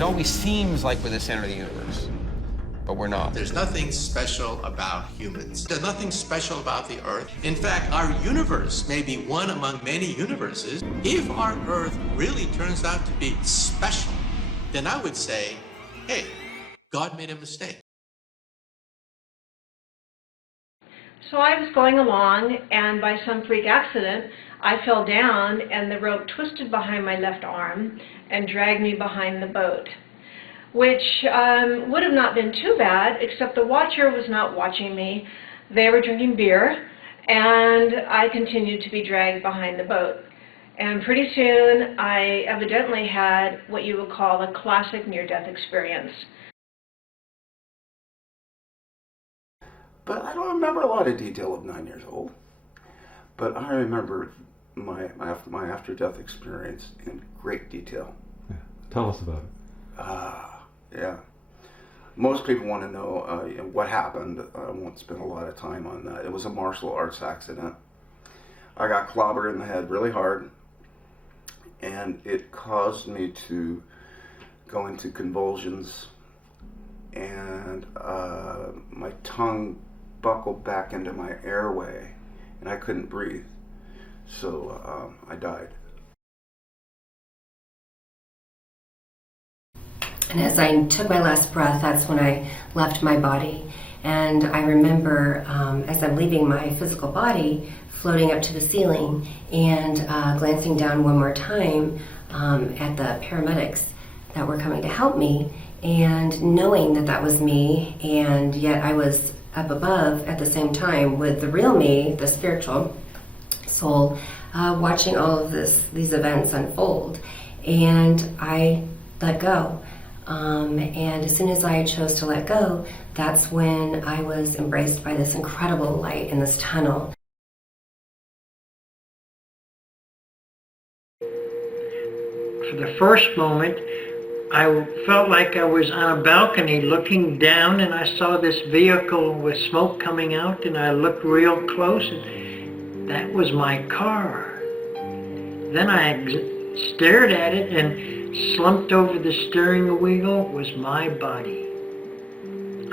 It always seems like we're the center of the universe, but we're not. There's nothing special about humans. There's nothing special about the Earth. In fact, our universe may be one among many universes. If our Earth really turns out to be special, then I would say, hey, God made a mistake. So I was going along, and by some freak accident, I fell down, and the rope twisted behind my left arm and dragged me behind the boat, which would have not been too bad, except the watcher was not watching me. They were drinking beer, and I continued to be dragged behind the boat. And pretty soon, I evidently had what you would call a classic near-death experience. But I don't remember a lot of detail of 9 years old. But I remember my after-death experience in great detail. Yeah. Tell us about it. Yeah. Most people want to know what happened. I won't spend a lot of time on that. It was a martial arts accident. I got clobbered in the head really hard, and it caused me to go into convulsions, and my tongue buckled back into my airway, and I couldn't breathe. So I died. And as I took my last breath, that's when I left my body. And I remember as I'm leaving my physical body, floating up to the ceiling and glancing down one more time at the paramedics that were coming to help me, and knowing that that was me, and yet I was up above at the same time with the real me, the spiritual soul, watching all of these events unfold. And I let go. And as soon as I chose to let go, that's when I was embraced by this incredible light in this tunnel. For the first moment, I felt like I was on a balcony looking down, and I saw this vehicle with smoke coming out, and I looked real close, and that was my car. Then I stared at it, and slumped over the steering wheel was my body.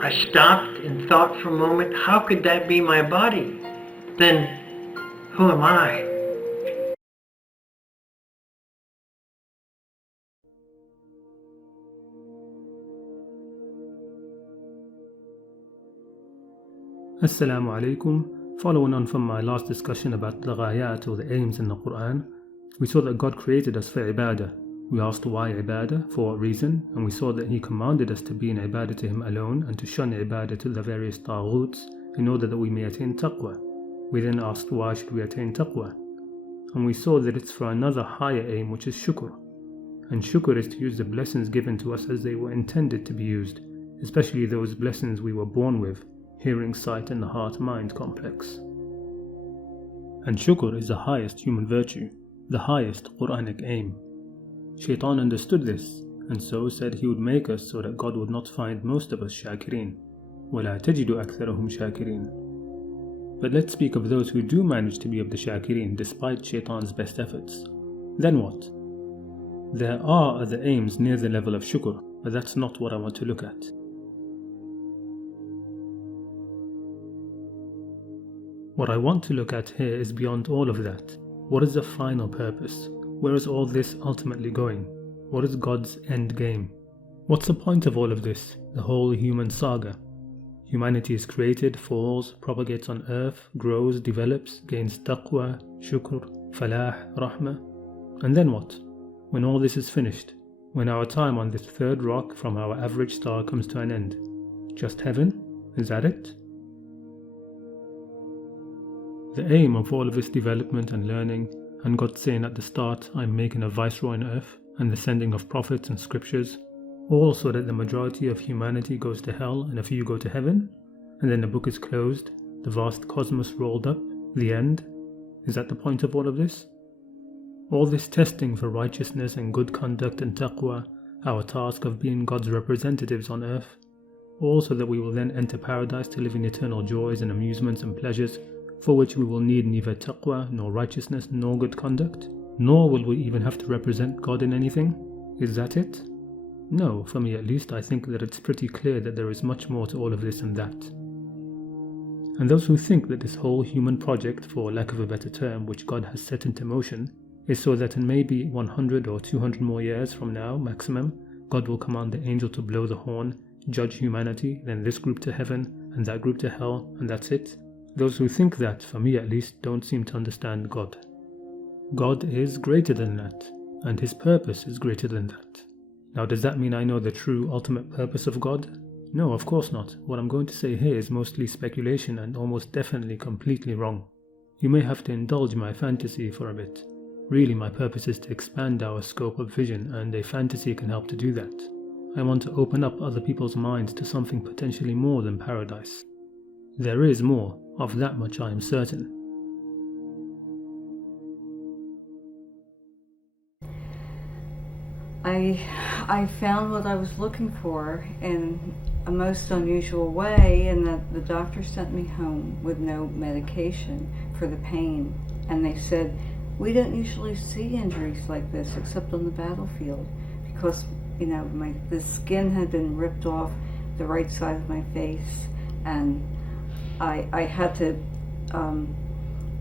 I stopped and thought for a moment, how could that be my body? Then, who am I? Assalamu alaikum. Following on from my last discussion about the ghayat, or the aims in the Qur'an, we saw that God created us for ibadah. We asked why ibadah, for what reason, and we saw that He commanded us to be in ibadah to Him alone and to shun ibadah to the various taghuts in order that we may attain taqwa. We then asked why should we attain taqwa, and we saw that it's for another higher aim, which is shukr. And shukr is to use the blessings given to us as they were intended to be used, especially those blessings we were born with: hearing, sight, and the heart-mind complex. And shukr is the highest human virtue, the highest Quranic aim. Shaitan understood this, and so said he would make us so that God would not find most of us shakirin. وَلَا تَجِدُ أَكْثَرَهُمْ shakirin. But let's speak of those who do manage to be of the shakirin despite Shaitan's best efforts. Then what? There are other aims near the level of shukr, but that's not what I want to look at. What I want to look at here is beyond all of that. What is the final purpose? Where is all this ultimately going? What is God's end game? What's the point of all of this, the whole human saga? Humanity is created, falls, propagates on earth, grows, develops, gains taqwa, shukr, falah, rahmah. And then what? When all this is finished, when our time on this third rock from our average star comes to an end, just heaven? Is that it? The aim of all of this development and learning, and God saying at the start, I'm making a viceroy on earth, and the sending of prophets and scriptures, all so that the majority of humanity goes to hell and a few go to heaven, and then the book is closed, the vast cosmos rolled up, the end. Is that the point of all of this? All this testing for righteousness and good conduct and taqwa, our task of being God's representatives on earth, all so that we will then enter paradise to live in eternal joys and amusements and pleasures, for which we will need neither taqwa, nor righteousness, nor good conduct, nor will we even have to represent God in anything? Is that it? No, for me at least, I think that it's pretty clear that there is much more to all of this than that. And those who think that this whole human project, for lack of a better term, which God has set into motion, is so that in maybe 100 or 200 more years from now, maximum, God will command the angel to blow the horn, judge humanity, then this group to heaven, and that group to hell, and that's it. Those who think that, for me at least, don't seem to understand God. God is greater than that, and His purpose is greater than that. Now, does that mean I know the true ultimate purpose of God? No, of course not. What I'm going to say here is mostly speculation and almost definitely completely wrong. You may have to indulge my fantasy for a bit. Really, my purpose is to expand our scope of vision, and a fantasy can help to do that. I want to open up other people's minds to something potentially more than paradise. There is more, of that much I am certain. I found what I was looking for in a most unusual way, in that the doctor sent me home with no medication for the pain, and they said, we don't usually see injuries like this except on the battlefield, because the skin had been ripped off the right side of my face, and I had to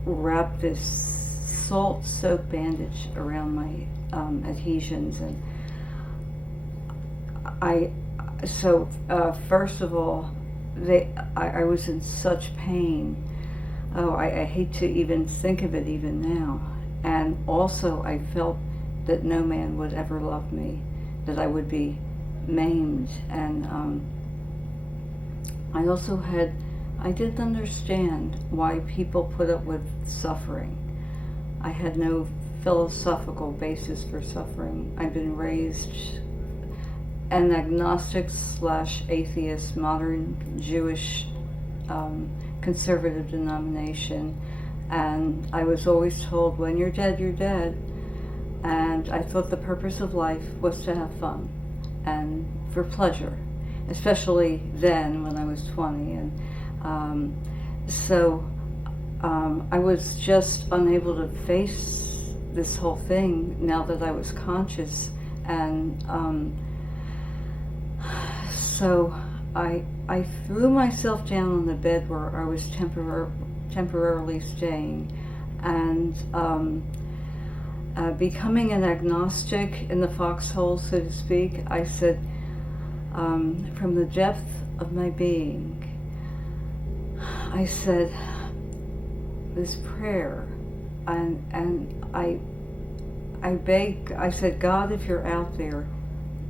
wrap this salt soap bandage around my adhesions, and first of all, I was in such pain. Oh, I hate to even think of it even now. And also I felt that no man would ever love me, that I would be maimed. And I didn't understand why people put up with suffering. I had no philosophical basis for suffering. I've been raised an agnostic / atheist, modern Jewish conservative denomination, and I was always told, when you're dead, you're dead. And I thought the purpose of life was to have fun and for pleasure, especially then when I was 20. And I was just unable to face this whole thing now that I was conscious. And so I threw myself down on the bed where I was temporarily staying, and becoming an agnostic in the foxhole, so to speak, I said, from the depth of my being, I said this prayer, and I begged, I said, God, if you're out there,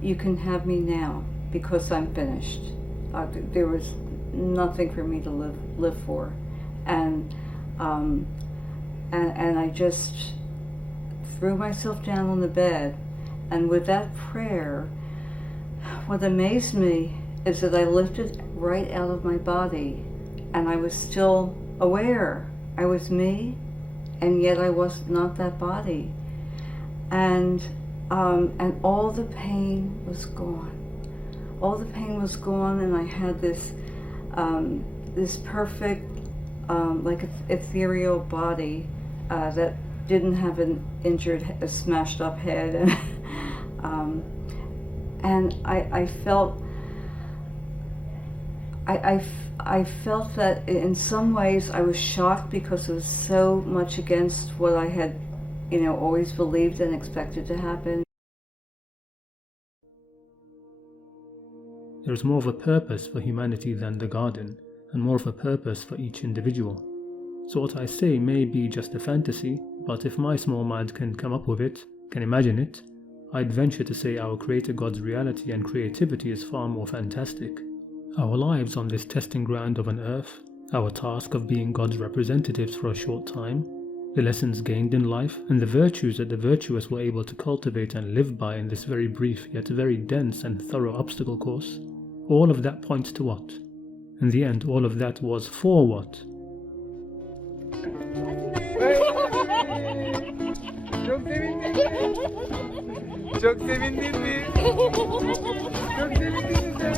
you can have me now, because I'm finished. There was nothing for me to live for, and I just threw myself down on the bed, and with that prayer, what amazed me is that I lifted right out of my body, and I was still aware. I was me, and yet I was not that body, and all the pain was gone. All the pain was gone, and I had this this perfect, like ethereal body that didn't have an injured, smashed up head, and I felt that in some ways I was shocked, because it was so much against what I had, always believed and expected to happen. There is more of a purpose for humanity than the garden, and more of a purpose for each individual. So what I say may be just a fantasy, but if my small mind can come up with it, can imagine it, I'd venture to say our Creator God's reality and creativity is far more fantastic. Our lives on this testing ground of an earth, our task of being God's representatives for a short time, the lessons gained in life, and the virtues that the virtuous were able to cultivate and live by in this very brief yet very dense and thorough obstacle course, all of that points to what? In the end, all of that was for what? Çok sevindin mi? Çok sevindin mi sen?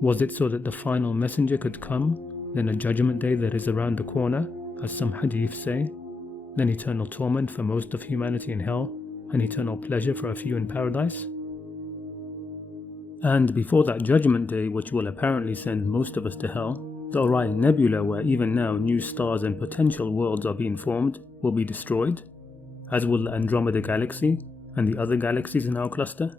Was it so that the final messenger could come, then a judgment day that is around the corner, as some hadith say, then eternal torment for most of humanity in hell, and eternal pleasure for a few in paradise? And before that judgment day, which will apparently send most of us to hell, the Orion Nebula, where even now new stars and potential worlds are being formed, will be destroyed, as will the Andromeda Galaxy and the other galaxies in our cluster,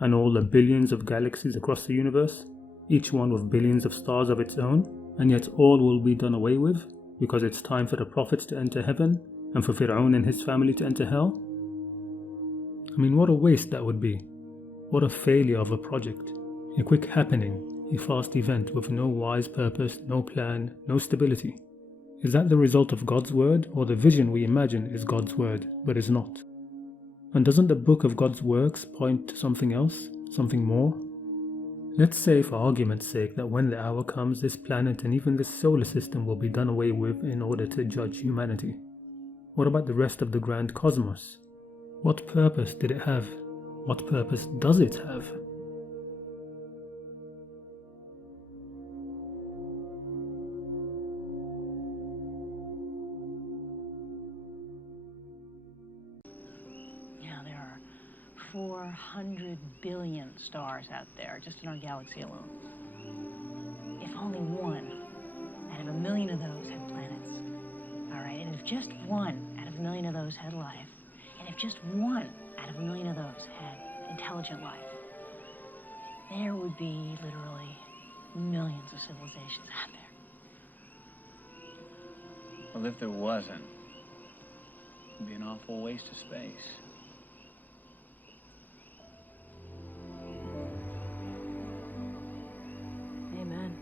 and all the billions of galaxies across the universe, each one with billions of stars of its own, and yet all will be done away with, because it's time for the prophets to enter heaven, and for Fir'aun and his family to enter hell? I mean, what a waste that would be. What a failure of a project. A quick happening, a fast event with no wise purpose, no plan, no stability. Is that the result of God's word, or the vision we imagine is God's word, but is not? And doesn't the book of God's works point to something else, something more? Let's say, for argument's sake, that when the hour comes, this planet and even this solar system will be done away with in order to judge humanity. What about the rest of the grand cosmos? What purpose did it have? What purpose does it have? Now, there are 400 billion stars out there, just in our galaxy alone. If only one out of a million of those had planets, all right, and if just one out of a million of those had life, and if just one out of a million of those had intelligent life, there would be literally millions of civilizations out there. Well, if there wasn't, it'd be an awful waste of space. Amen.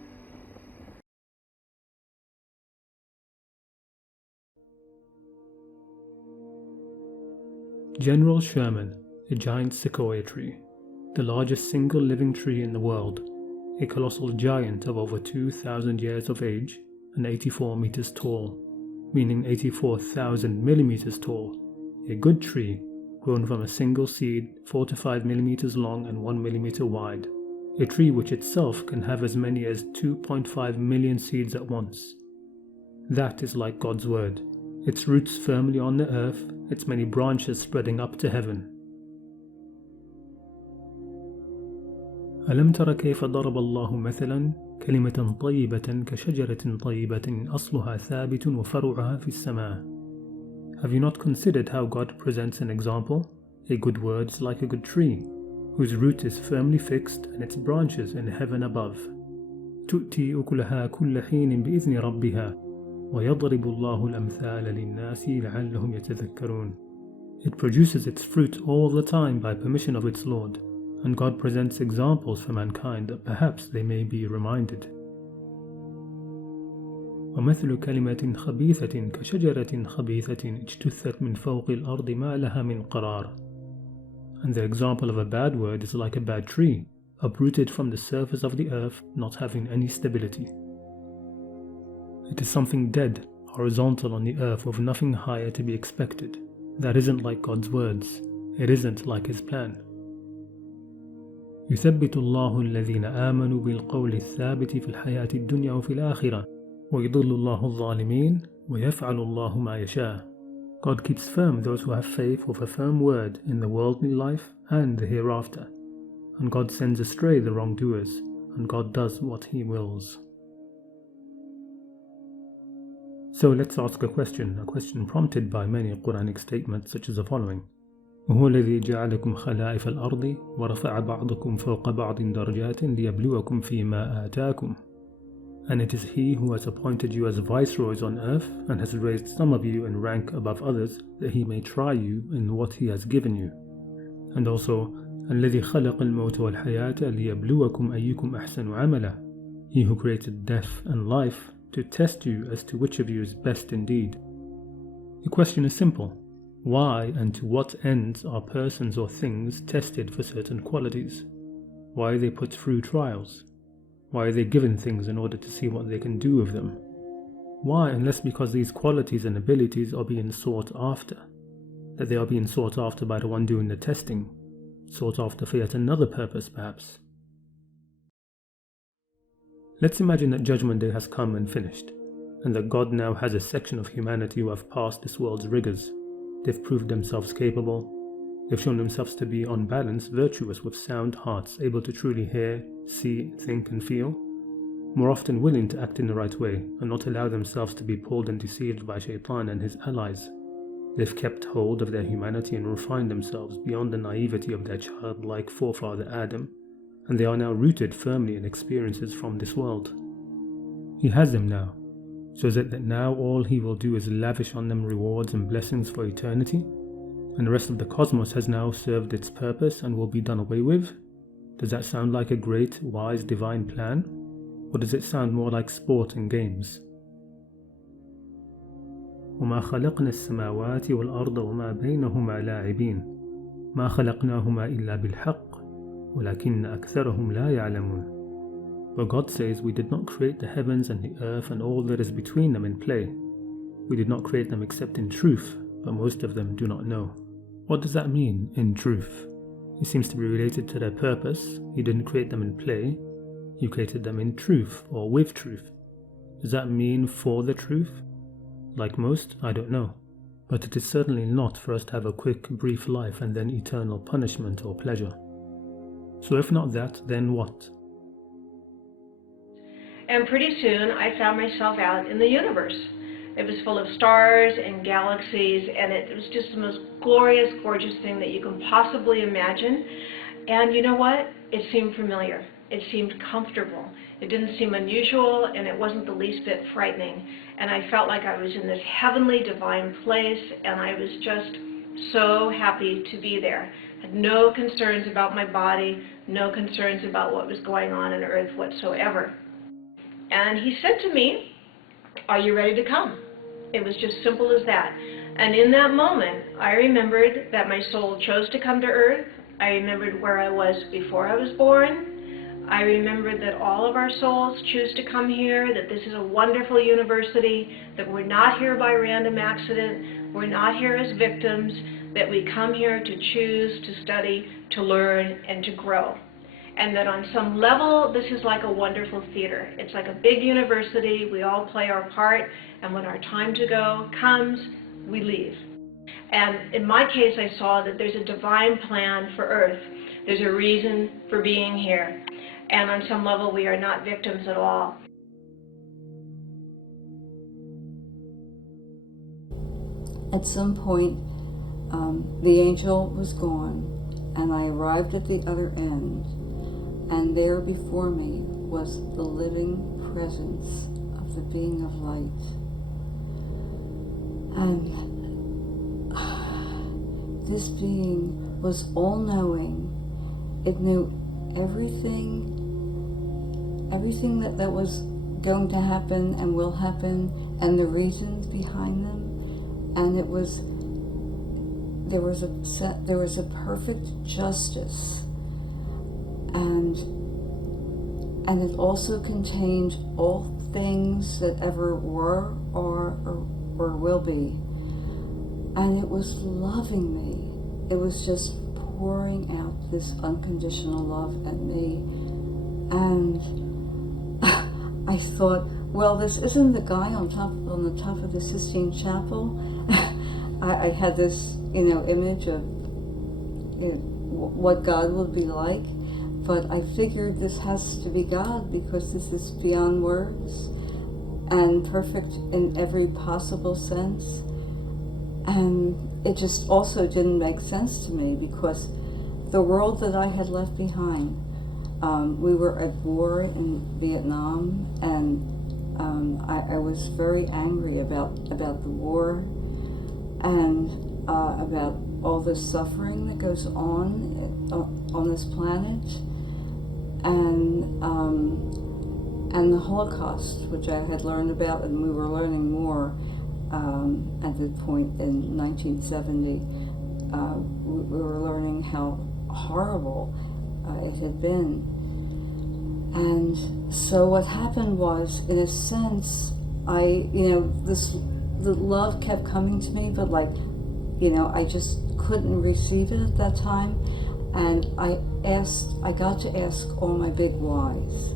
General Sherman, a giant sequoia tree, the largest single living tree in the world, a colossal giant of over 2,000 years of age and 84 meters tall, meaning 84,000 millimeters tall, a good tree grown from a single seed 4 to 5 millimeters long and 1 millimeter wide, a tree which itself can have as many as 2.5 million seeds at once. That is like God's word, its roots firmly on the earth, its many branches spreading up to heaven. ألم تر كيف ضرب الله مثلا كلمة طيبة كشجرة طيبة أصلها ثابت وفرعها في السماء. Have you not considered how God presents an example? A good word is like a good tree, whose root is firmly fixed and its branches in heaven above. تؤتي أكلها كل حين بإذن ربها ويضرب الله الأمثال للناس لعلهم يتذكرون. It produces its fruit all the time by permission of its Lord, and God presents examples for mankind that perhaps they may be reminded. ومثل كلمة خبيثة كشجرة خبيثة اجتثت من فوق الأرض ما لها من قرار. And the example of a bad word is like a bad tree, uprooted from the surface of the earth, not having any stability. It is something dead, horizontal on the earth with nothing higher to be expected. That isn't like God's words. It isn't like His plan. يثبت الله الذين آمنوا بالقول الثابت في الحياة الدنيا وفي الآخرة ويضل الله الظالمين ويفعل الله ما يشاء. God keeps firm those who have faith with a firm word in the worldly life and the hereafter, and God sends astray the wrongdoers, and God does what He wills. So let's ask a question prompted by many Quranic statements such as the following. وهو الذي جعلكم خلائف الأرض ورفع بعضكم فوق بعض درجات ليبلوكم فيما آتاكم. And it is He who has appointed you as viceroys on earth and has raised some of you in rank above others that He may try you in what He has given you. And also, الذي خلق الموت والحياة ليبلوكم أيكم أحسن عملا. He who created death and life to test you as to which of you is best indeed. The question is simple. Why and to what ends are persons or things tested for certain qualities? Why are they put through trials? Why are they given things in order to see what they can do with them? Why, unless because these qualities and abilities are being sought after? That they are being sought after by the one doing the testing, sought after for yet another purpose perhaps. Let's imagine that Judgment Day has come and finished, and that God now has a section of humanity who have passed this world's rigors. They've proved themselves capable. They've shown themselves to be, on balance, virtuous with sound hearts, able to truly hear, see, think and feel, more often willing to act in the right way and not allow themselves to be pulled and deceived by Shaitan and his allies. They've kept hold of their humanity and refined themselves beyond the naivety of their childlike forefather Adam, and they are now rooted firmly in experiences from this world. He has them now, so is it that now all he will do is lavish on them rewards and blessings for eternity, and the rest of the cosmos has now served its purpose and will be done away with? Does that sound like a great, wise, divine plan? Or does it sound more like sport and games? وما خلقنا السماوات والأرض وما بينهما لاعبين ما خلقناهما إلا بالحق ولكن أكثرهم لا يعلمون. But God says, we did not create the heavens and the earth and all that is between them in play. We did not create them except in truth, but most of them do not know. What does that mean, in truth? It seems to be related to their purpose. You didn't create them in play. You created them in truth, or with truth. Does that mean for the truth? Like most, I don't know. But it is certainly not for us to have a quick, brief life and then eternal punishment or pleasure. So if not that, then what? And pretty soon I found myself out in the universe. It was full of stars and galaxies, and it was just the most glorious, gorgeous thing that you can possibly imagine. And you know what? It seemed familiar. It seemed comfortable. It didn't seem unusual, and it wasn't the least bit frightening. And I felt like I was in this heavenly, divine place, and I was just so happy to be there. I had no concerns about my body, no concerns about what was going on earth whatsoever. And he said to me, "Are you ready to come?" It was just simple as that. And in that moment, I remembered that my soul chose to come to earth. I remembered where I was before I was born. I remembered that all of our souls choose to come here, that this is a wonderful university, that we're not here by random accident, we're not here as victims, that we come here to choose, to study, to learn, and to grow. And that on some level, this is like a wonderful theater. It's like a big university, we all play our part, and when our time to go comes, we leave. And in my case, I saw that there's a divine plan for Earth. There's a reason for being here. And on some level, we are not victims at all. At some point, the angel was gone, and I arrived at the other end, and there before me was the living presence of the being of light. And this being was all-knowing. It knew everything that was going to happen and will happen, and the reasons behind them. And there was a perfect justice, and it also contained all things that ever were or will be. And it was loving me. It was just pouring out this unconditional love at me. And I thought, well, this isn't the guy on the top of the Sistine Chapel. I had this, image of what God would be like, but I figured this has to be God because this is beyond words and perfect in every possible sense. And it just also didn't make sense to me because the world that I had left behind, we were at war in Vietnam, and I was very angry about the war and about all the suffering that goes on this planet, and the Holocaust, which I had learned about, and we were learning more at the point in 1970. We were learning how horrible it had been. And so what happened was, in a sense, the love kept coming to me, but I just couldn't receive it at that time. And I got to ask all my big whys.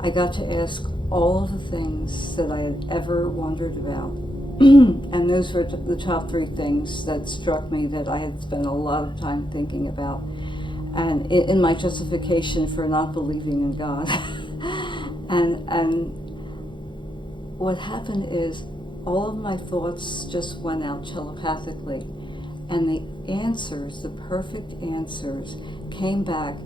I got to ask all of the things that I had ever wondered about. And those were the top 3 things that struck me that I had spent a lot of time thinking about. And in my justification for not believing in God. and what happened is all of my thoughts just went out telepathically. And the answers, the perfect answers, came back.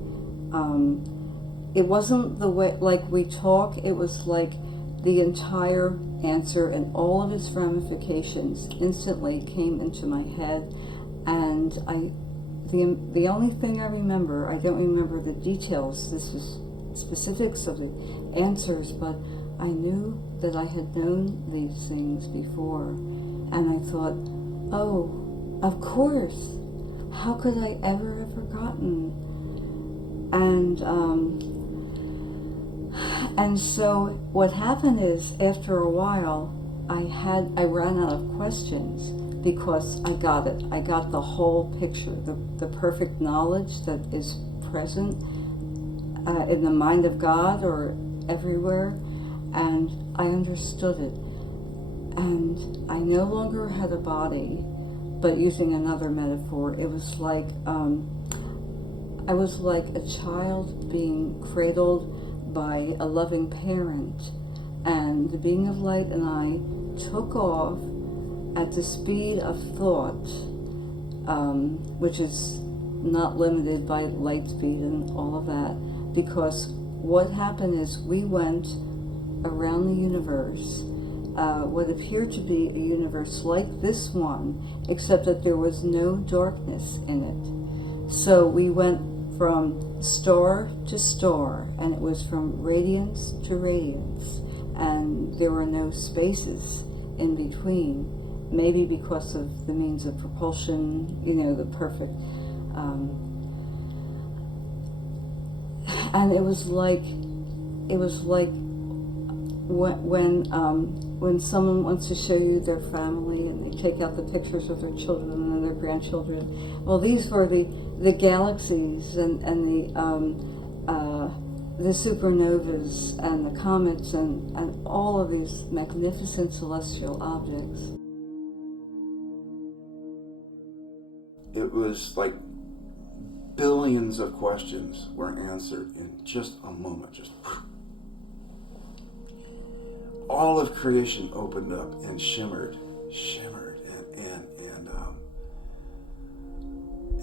It wasn't the way, like we talk, it was like the entire answer and all of its ramifications instantly came into my head. And the only thing I remember, I don't remember the details, this was specifics of the answers, but I knew that I had known these things before. And I thought, oh, of course, how could I ever have forgotten? And so what happened is, after a while, I ran out of questions because I got it. I got the whole picture, the perfect knowledge that is present in the mind of God or everywhere, and I understood it. And I no longer had a body, but using another metaphor, it was like I was like a child being cradled by a loving parent, and the being of light and I took off at the speed of thought, which is not limited by light speed and all of that, because what happened is we went around the universe, what appeared to be a universe like this one, except that there was no darkness in it. So we went from star to star, and it was from radiance to radiance, and there were no spaces in between, maybe because of the means of propulsion, the perfect, and it was like when someone wants to show you their family and they take out the pictures of their children and their grandchildren. Well, these were the galaxies and the supernovas and the comets and all of these magnificent celestial objects. It was like billions of questions were answered in just a moment. Just all of creation opened up and shimmered,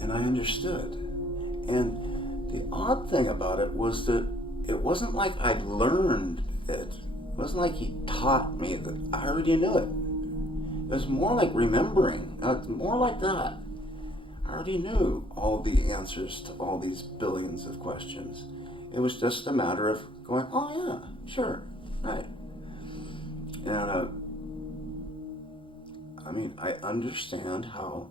and I understood. And the odd thing about it was that it wasn't like I'd learned it. It wasn't like he taught me that I already knew it. It was more like remembering, more like that. I already knew all the answers to all these billions of questions. It was just a matter of going, oh yeah, sure, right. And I understand how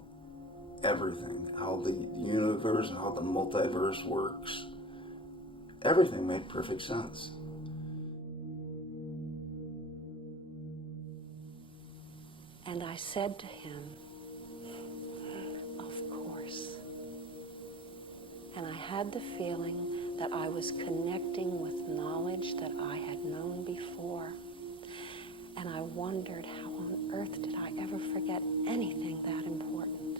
everything, how the universe and how the multiverse works. Everything made perfect sense. And I said to him, of course. And I had the feeling that I was connecting with knowledge that I had known before. And I wondered, how on earth did I ever forget anything that important?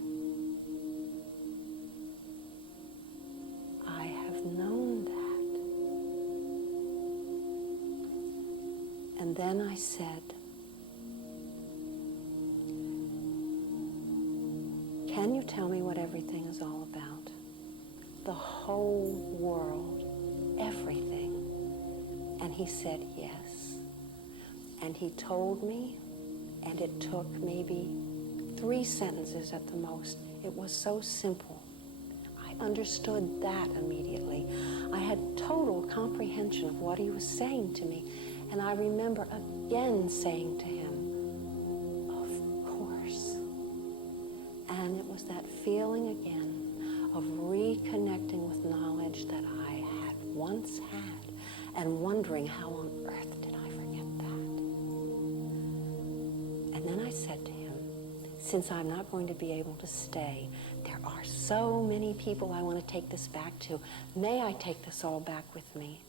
I have known that. And then I said, can you tell me what everything is all about? The whole world, everything. And he said, yes. And he told me, and it took maybe 3 sentences at the most. It was so simple. I understood that immediately. I had total comprehension of what he was saying to me. And I remember again saying to him, of course. And it was that feeling again of reconnecting with knowledge that I had once had and wondering how on earth did I forget that. And then I said to him, since I'm not going to be able to stay, there are so many people I want to take this back to. May I take this all back with me?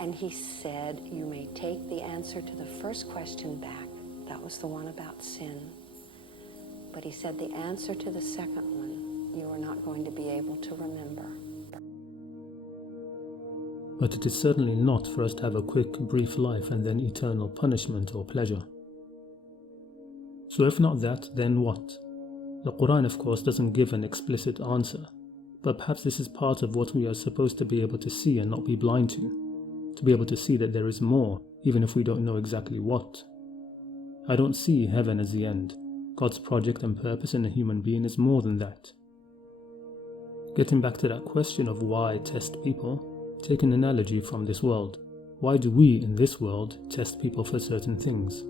And he said, you may take the answer to the first question back. That was the one about sin. But he said the answer to the second one, you are not going to be able to remember. But it is certainly not for us to have a quick, brief life and then eternal punishment or pleasure. So if not that, then what? The Qur'an, of course, doesn't give an explicit answer, but perhaps this is part of what we are supposed to be able to see and not be blind to be able to see that there is more, even if we don't know exactly what. I don't see heaven as the end. God's project and purpose in a human being is more than that. Getting back to that question of why test people, take an analogy from this world. Why do we in this world test people for certain things?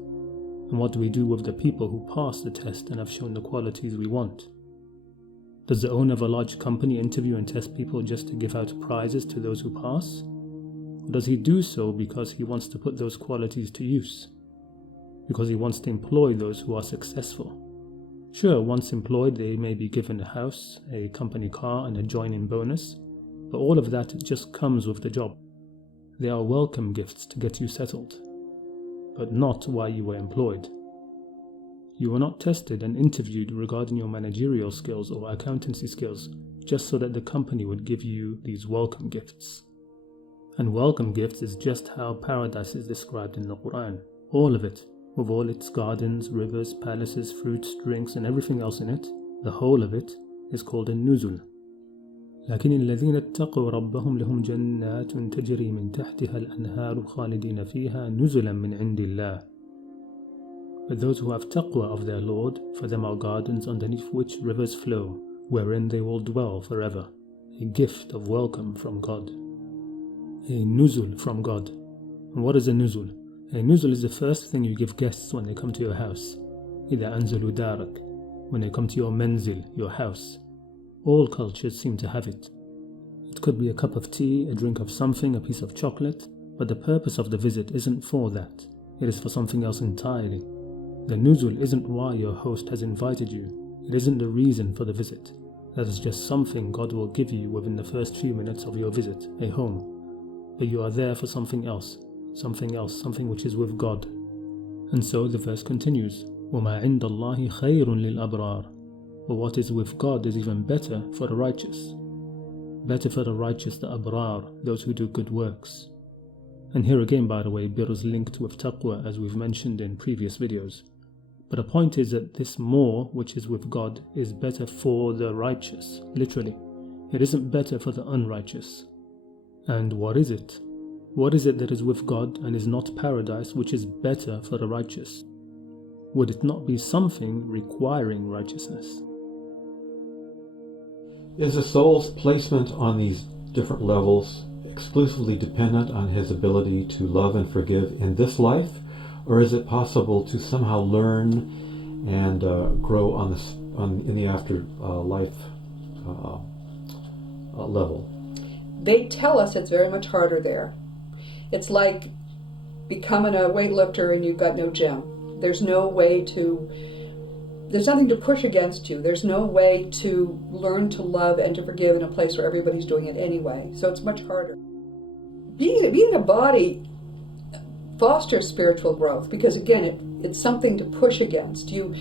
And what do we do with the people who pass the test and have shown the qualities we want? Does the owner of a large company interview and test people just to give out prizes to those who pass? Or does he do so because he wants to put those qualities to use? Because he wants to employ those who are successful? Sure, once employed they may be given a house, a company car and a join-in bonus, but all of that just comes with the job. They are welcome gifts to get you settled, but not why you were employed. You were not tested and interviewed regarding your managerial skills or accountancy skills just so that the company would give you these welcome gifts. And welcome gifts is just how paradise is described in the Qur'an. All of it, with all its gardens, rivers, palaces, fruits, drinks and everything else in it, the whole of it is called a nuzul. لكن الذين اتقوا ربهم لهم جنات تجري من تحتها الأنهار خالدين فيها نزلا من عند الله. But those who have taqwa of their Lord, for them are gardens underneath which rivers flow, wherein they will dwell forever, a gift of welcome from God. A nuzul from God. And what is a nuzul? A nuzul is the first thing you give guests when they come to your house. إذا أنزلوا دارك, when they come to your menzil, your house. All cultures seem to have it. It could be a cup of tea, a drink of something, a piece of chocolate, but the purpose of the visit isn't for that. It is for something else entirely. The nuzul isn't why your host has invited you. It isn't the reason for the visit. That is just something God will give you within the first few minutes of your visit, a home. But you are there for something else, something which is with God. And so the verse continues, وَمَا عِنْدَ اللَّهِ خَيْرٌ لِلْأَبْرَارِ. But what is with God is even better for the righteous. Better for the righteous, the abrar, those who do good works. And here again, by the way, birr is linked with taqwa as we've mentioned in previous videos. But the point is that this more, which is with God, is better for the righteous, literally. It isn't better for the unrighteous. And what is it? What is it that is with God and is not paradise, which is better for the righteous? Would it not be something requiring righteousness? Is the soul's placement on these different levels exclusively dependent on his ability to love and forgive in this life, or is it possible to somehow learn and grow in the afterlife level? They tell us it's very much harder there. It's like becoming a weightlifter and you've got no gym. There's nothing to push against you. There's no way to learn to love and to forgive in a place where everybody's doing it anyway. So it's much harder. Being a body fosters spiritual growth because, again, it's something to push against. You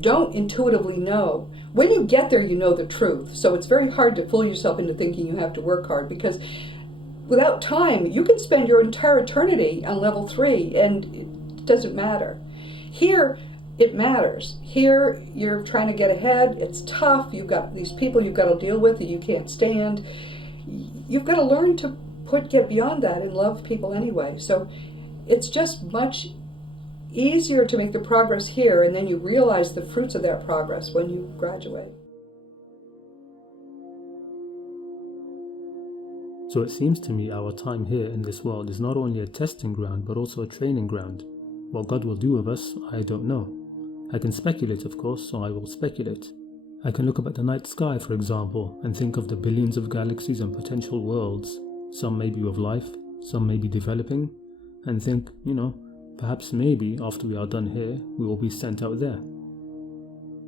don't intuitively know. When you get there, you know the truth. So it's very hard to fool yourself into thinking you have to work hard because without time, you can spend your entire eternity on level 3 and it doesn't matter. Here, it matters. Here, you're trying to get ahead. It's tough. You've got these people you've got to deal with that you can't stand. You've got to learn to get beyond that and love people anyway. So it's just much easier to make the progress here, and then you realize the fruits of that progress when you graduate. So it seems to me our time here in this world is not only a testing ground but also a training ground. What God will do with us, I don't know. I can speculate, of course, so I will speculate. I can look up at the night sky, for example, and think of the billions of galaxies and potential worlds. Some may be with life, some may be developing, and think, perhaps maybe after we are done here, we will be sent out there.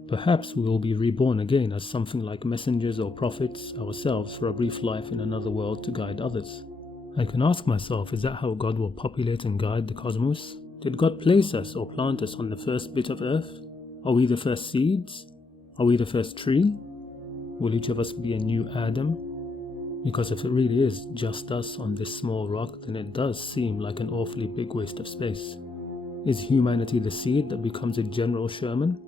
Perhaps we will be reborn again as something like messengers or prophets ourselves for a brief life in another world to guide others. I can ask myself, is that how God will populate and guide the cosmos? Did God place us or plant us on the first bit of earth? Are we the first seeds? Are we the first tree? Will each of us be a new Adam? Because if it really is just us on this small rock, then it does seem like an awfully big waste of space. Is humanity the seed that becomes a General Sherman?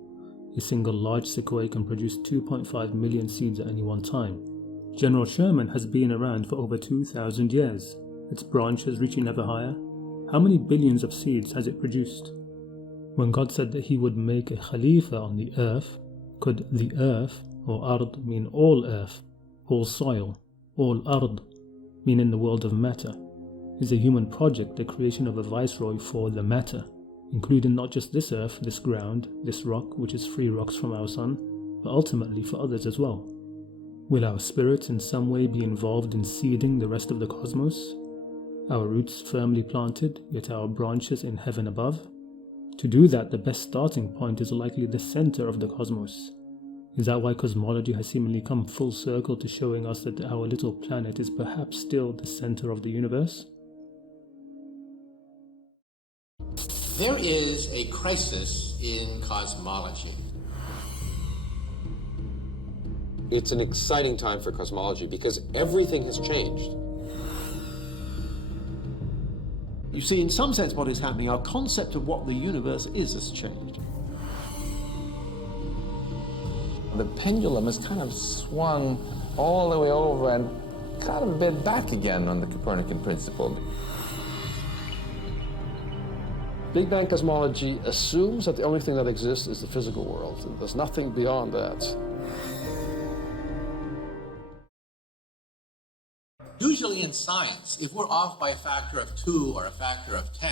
A single large sequoia can produce 2.5 million seeds at any one time. General Sherman has been around for over 2,000 years, its branches reaching ever higher. How many billions of seeds has it produced? When God said that He would make a Khalifa on the earth, could the earth, or ard, mean all earth, all soil, all ard, mean in the world of matter? Is a human project the creation of a viceroy for the matter, including not just this earth, this ground, this rock, which is free rocks from our sun, but ultimately for others as well? Will our spirits in some way be involved in seeding the rest of the cosmos? Our roots firmly planted, yet our branches in heaven above? To do that, the best starting point is likely the center of the cosmos. Is that why cosmology has seemingly come full circle to showing us that our little planet is perhaps still the center of the universe? There is a crisis in cosmology. It's an exciting time for cosmology because everything has changed. You see, in some sense, what is happening, our concept of what the universe is has changed. The pendulum has kind of swung all the way over and kind of bent back again on the Copernican principle. Big Bang cosmology assumes that the only thing that exists is the physical world. There's nothing beyond that. Usually in science, if we're off by a factor of 2 or a factor of 10,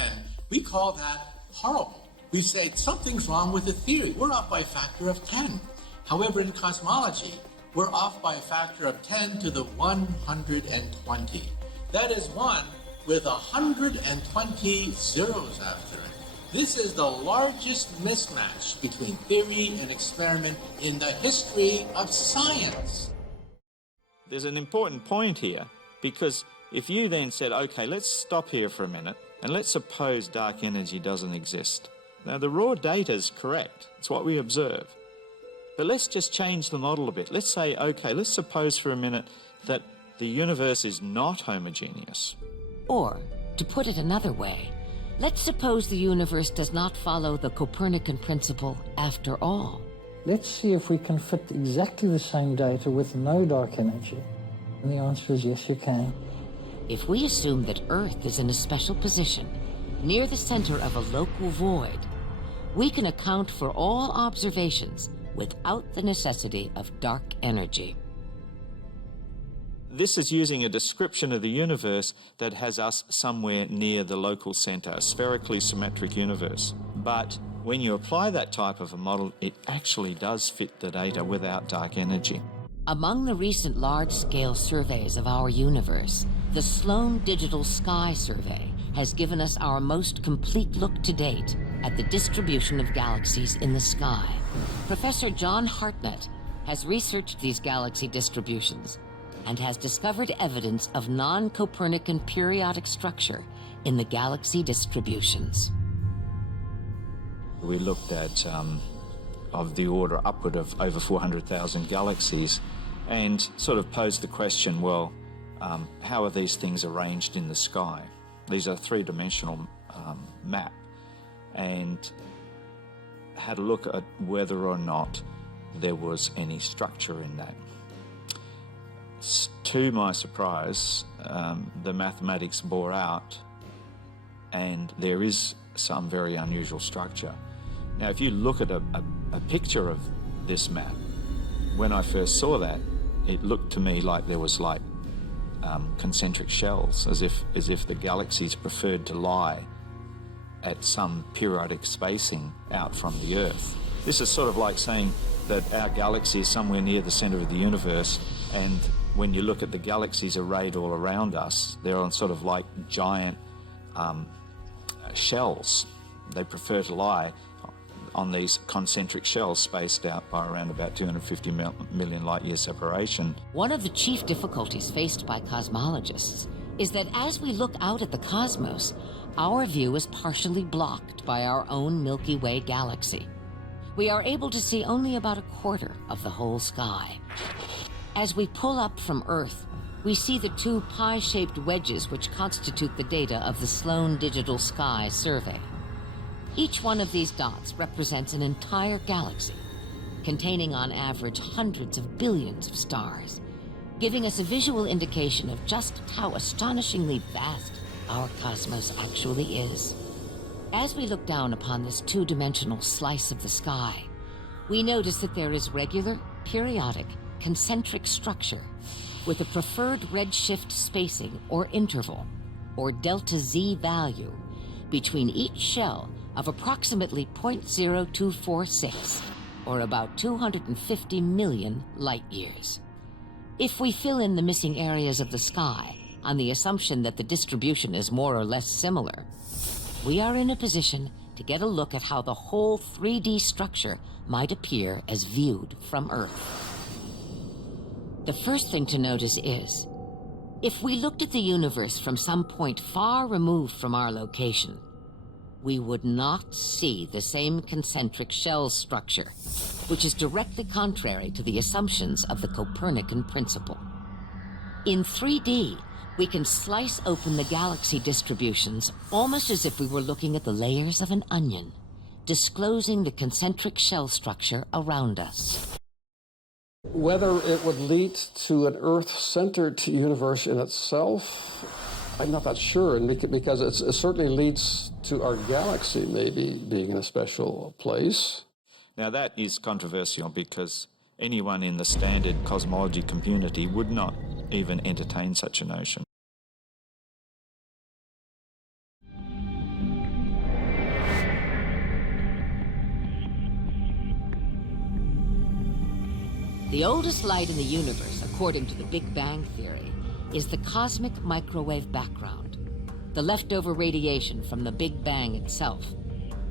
we call that horrible. We say something's wrong with the theory. We're off by a factor of 10. However, in cosmology, we're off by a factor of 10 to the 120. That is 1 with 120 zeros after it. This is the largest mismatch between theory and experiment in the history of science. There's an important point here, because if you then said, okay, let's stop here for a minute and let's suppose dark energy doesn't exist. Now, the raw data is correct. It's what we observe. But let's just change the model a bit. Let's say, okay, let's suppose for a minute that the universe is not homogeneous. Or, to put it another way, let's suppose the universe does not follow the Copernican principle after all. Let's see if we can fit exactly the same data with no dark energy. And the answer is yes, you can. If we assume that Earth is in a special position, near the center of a local void, we can account for all observations without the necessity of dark energy. This is using a description of the universe that has us somewhere near the local center, a spherically symmetric universe. But when you apply that type of a model, it actually does fit the data without dark energy. Among the recent large-scale surveys of our universe, the Sloan Digital Sky Survey has given us our most complete look to date at the distribution of galaxies in the sky. Professor John Hartnett has researched these galaxy distributions and has discovered evidence of non-Copernican periodic structure in the galaxy distributions. We looked at of the order upward of over 400,000 galaxies and sort of posed the question, well, how are these things arranged in the sky? These are three-dimensional map, and had a look at whether or not there was any structure in that. To my surprise, the mathematics bore out, and there is some very unusual structure. Now, if you look at a picture of this map, when I first saw that, it looked to me like there was like concentric shells, as if the galaxies preferred to lie at some periodic spacing out from the Earth. This is sort of like saying that our galaxy is somewhere near the center of the universe, and when you look at the galaxies arrayed all around us, they're on sort of like giant shells. They prefer to lie on these concentric shells spaced out by around about 250 million light-year separation. One of the chief difficulties faced by cosmologists is that as we look out at the cosmos, our view is partially blocked by our own Milky Way galaxy. We are able to see only about a quarter of the whole sky. As we pull up from Earth, we see the two pie-shaped wedges which constitute the data of the Sloan Digital Sky Survey. Each one of these dots represents an entire galaxy, containing on average hundreds of billions of stars, giving us a visual indication of just how astonishingly vast our cosmos actually is. As we look down upon this two-dimensional slice of the sky, we notice that there is regular, periodic, concentric structure with a preferred redshift spacing or interval, or delta Z value, between each shell of approximately 0.0246, or about 250 million light years. If we fill in the missing areas of the sky on the assumption that the distribution is more or less similar, we are in a position to get a look at how the whole 3D structure might appear as viewed from Earth. The first thing to notice is, if we looked at the universe from some point far removed from our location, we would not see the same concentric shell structure, which is directly contrary to the assumptions of the Copernican principle. In 3D, we can slice open the galaxy distributions almost as if we were looking at the layers of an onion, disclosing the concentric shell structure around us. Whether it would lead to an Earth-centered universe in itself, I'm not that sure, and because it certainly leads to our galaxy maybe being in a special place. Now that is controversial because anyone in the standard cosmology community would not even entertain such a notion. The oldest light in the universe, according to the Big Bang theory, is the cosmic microwave background, the leftover radiation from the Big Bang itself,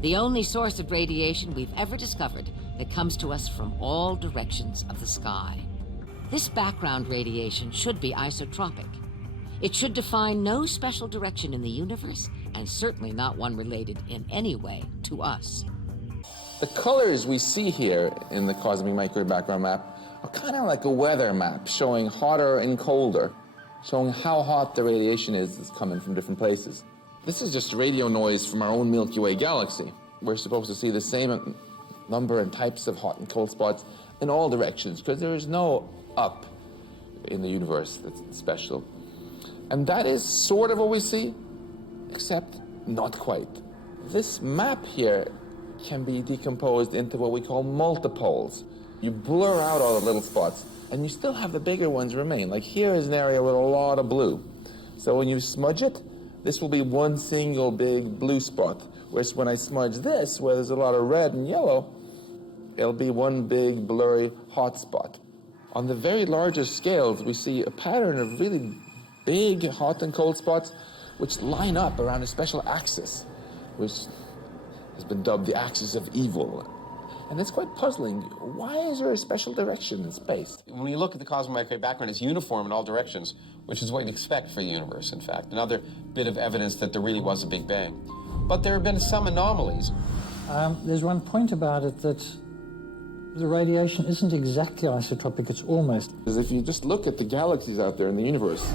the only source of radiation we've ever discovered that comes to us from all directions of the sky. This background radiation should be isotropic. It should define no special direction in the universe, and certainly not one related in any way to us. The colors we see here in the cosmic microwave background map are kind of like a weather map, showing hotter and colder, showing how hot the radiation is that's coming from different places. This is just radio noise from our own Milky Way galaxy. We're supposed to see the same number and types of hot and cold spots in all directions, because there is no up in the universe that's special. And that is sort of what we see, except not quite. This map here can be decomposed into what we call multipoles. You blur out all the little spots, and you still have the bigger ones remain. Like here is an area with a lot of blue. So when you smudge it, this will be one single big blue spot. Whereas when I smudge this, where there's a lot of red and yellow, it'll be one big blurry hot spot. On the very largest scales, we see a pattern of really big hot and cold spots which line up around a special axis, which has been dubbed the axis of evil. And it's quite puzzling. Why is there a special direction in space? When you look at the cosmic microwave background, it's uniform in all directions, which is what you'd expect for the universe, in fact. Another bit of evidence that there really was a Big Bang. But there have been some anomalies. There's one point about it that the radiation isn't exactly isotropic, it's almost. Because if you just look at the galaxies out there in the universe,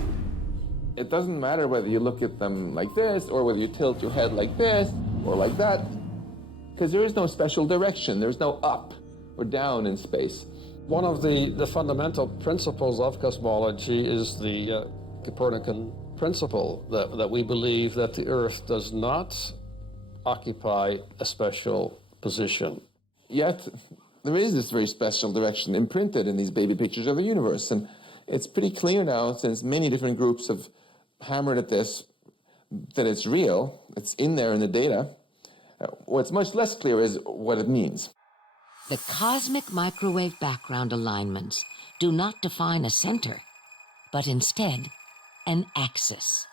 it doesn't matter whether you look at them like this, or whether you tilt your head like this, or like that, because there is no special direction. There's no up or down in space. One of the fundamental principles of cosmology is the Copernican principle that we believe that the Earth does not occupy a special position. Yet, there is this very special direction imprinted in these baby pictures of the universe. And it's pretty clear now, since many different groups have hammered at this, that it's real, it's in there in the data. What's much less clear is what it means. The cosmic microwave background alignments do not define a center, but instead an axis,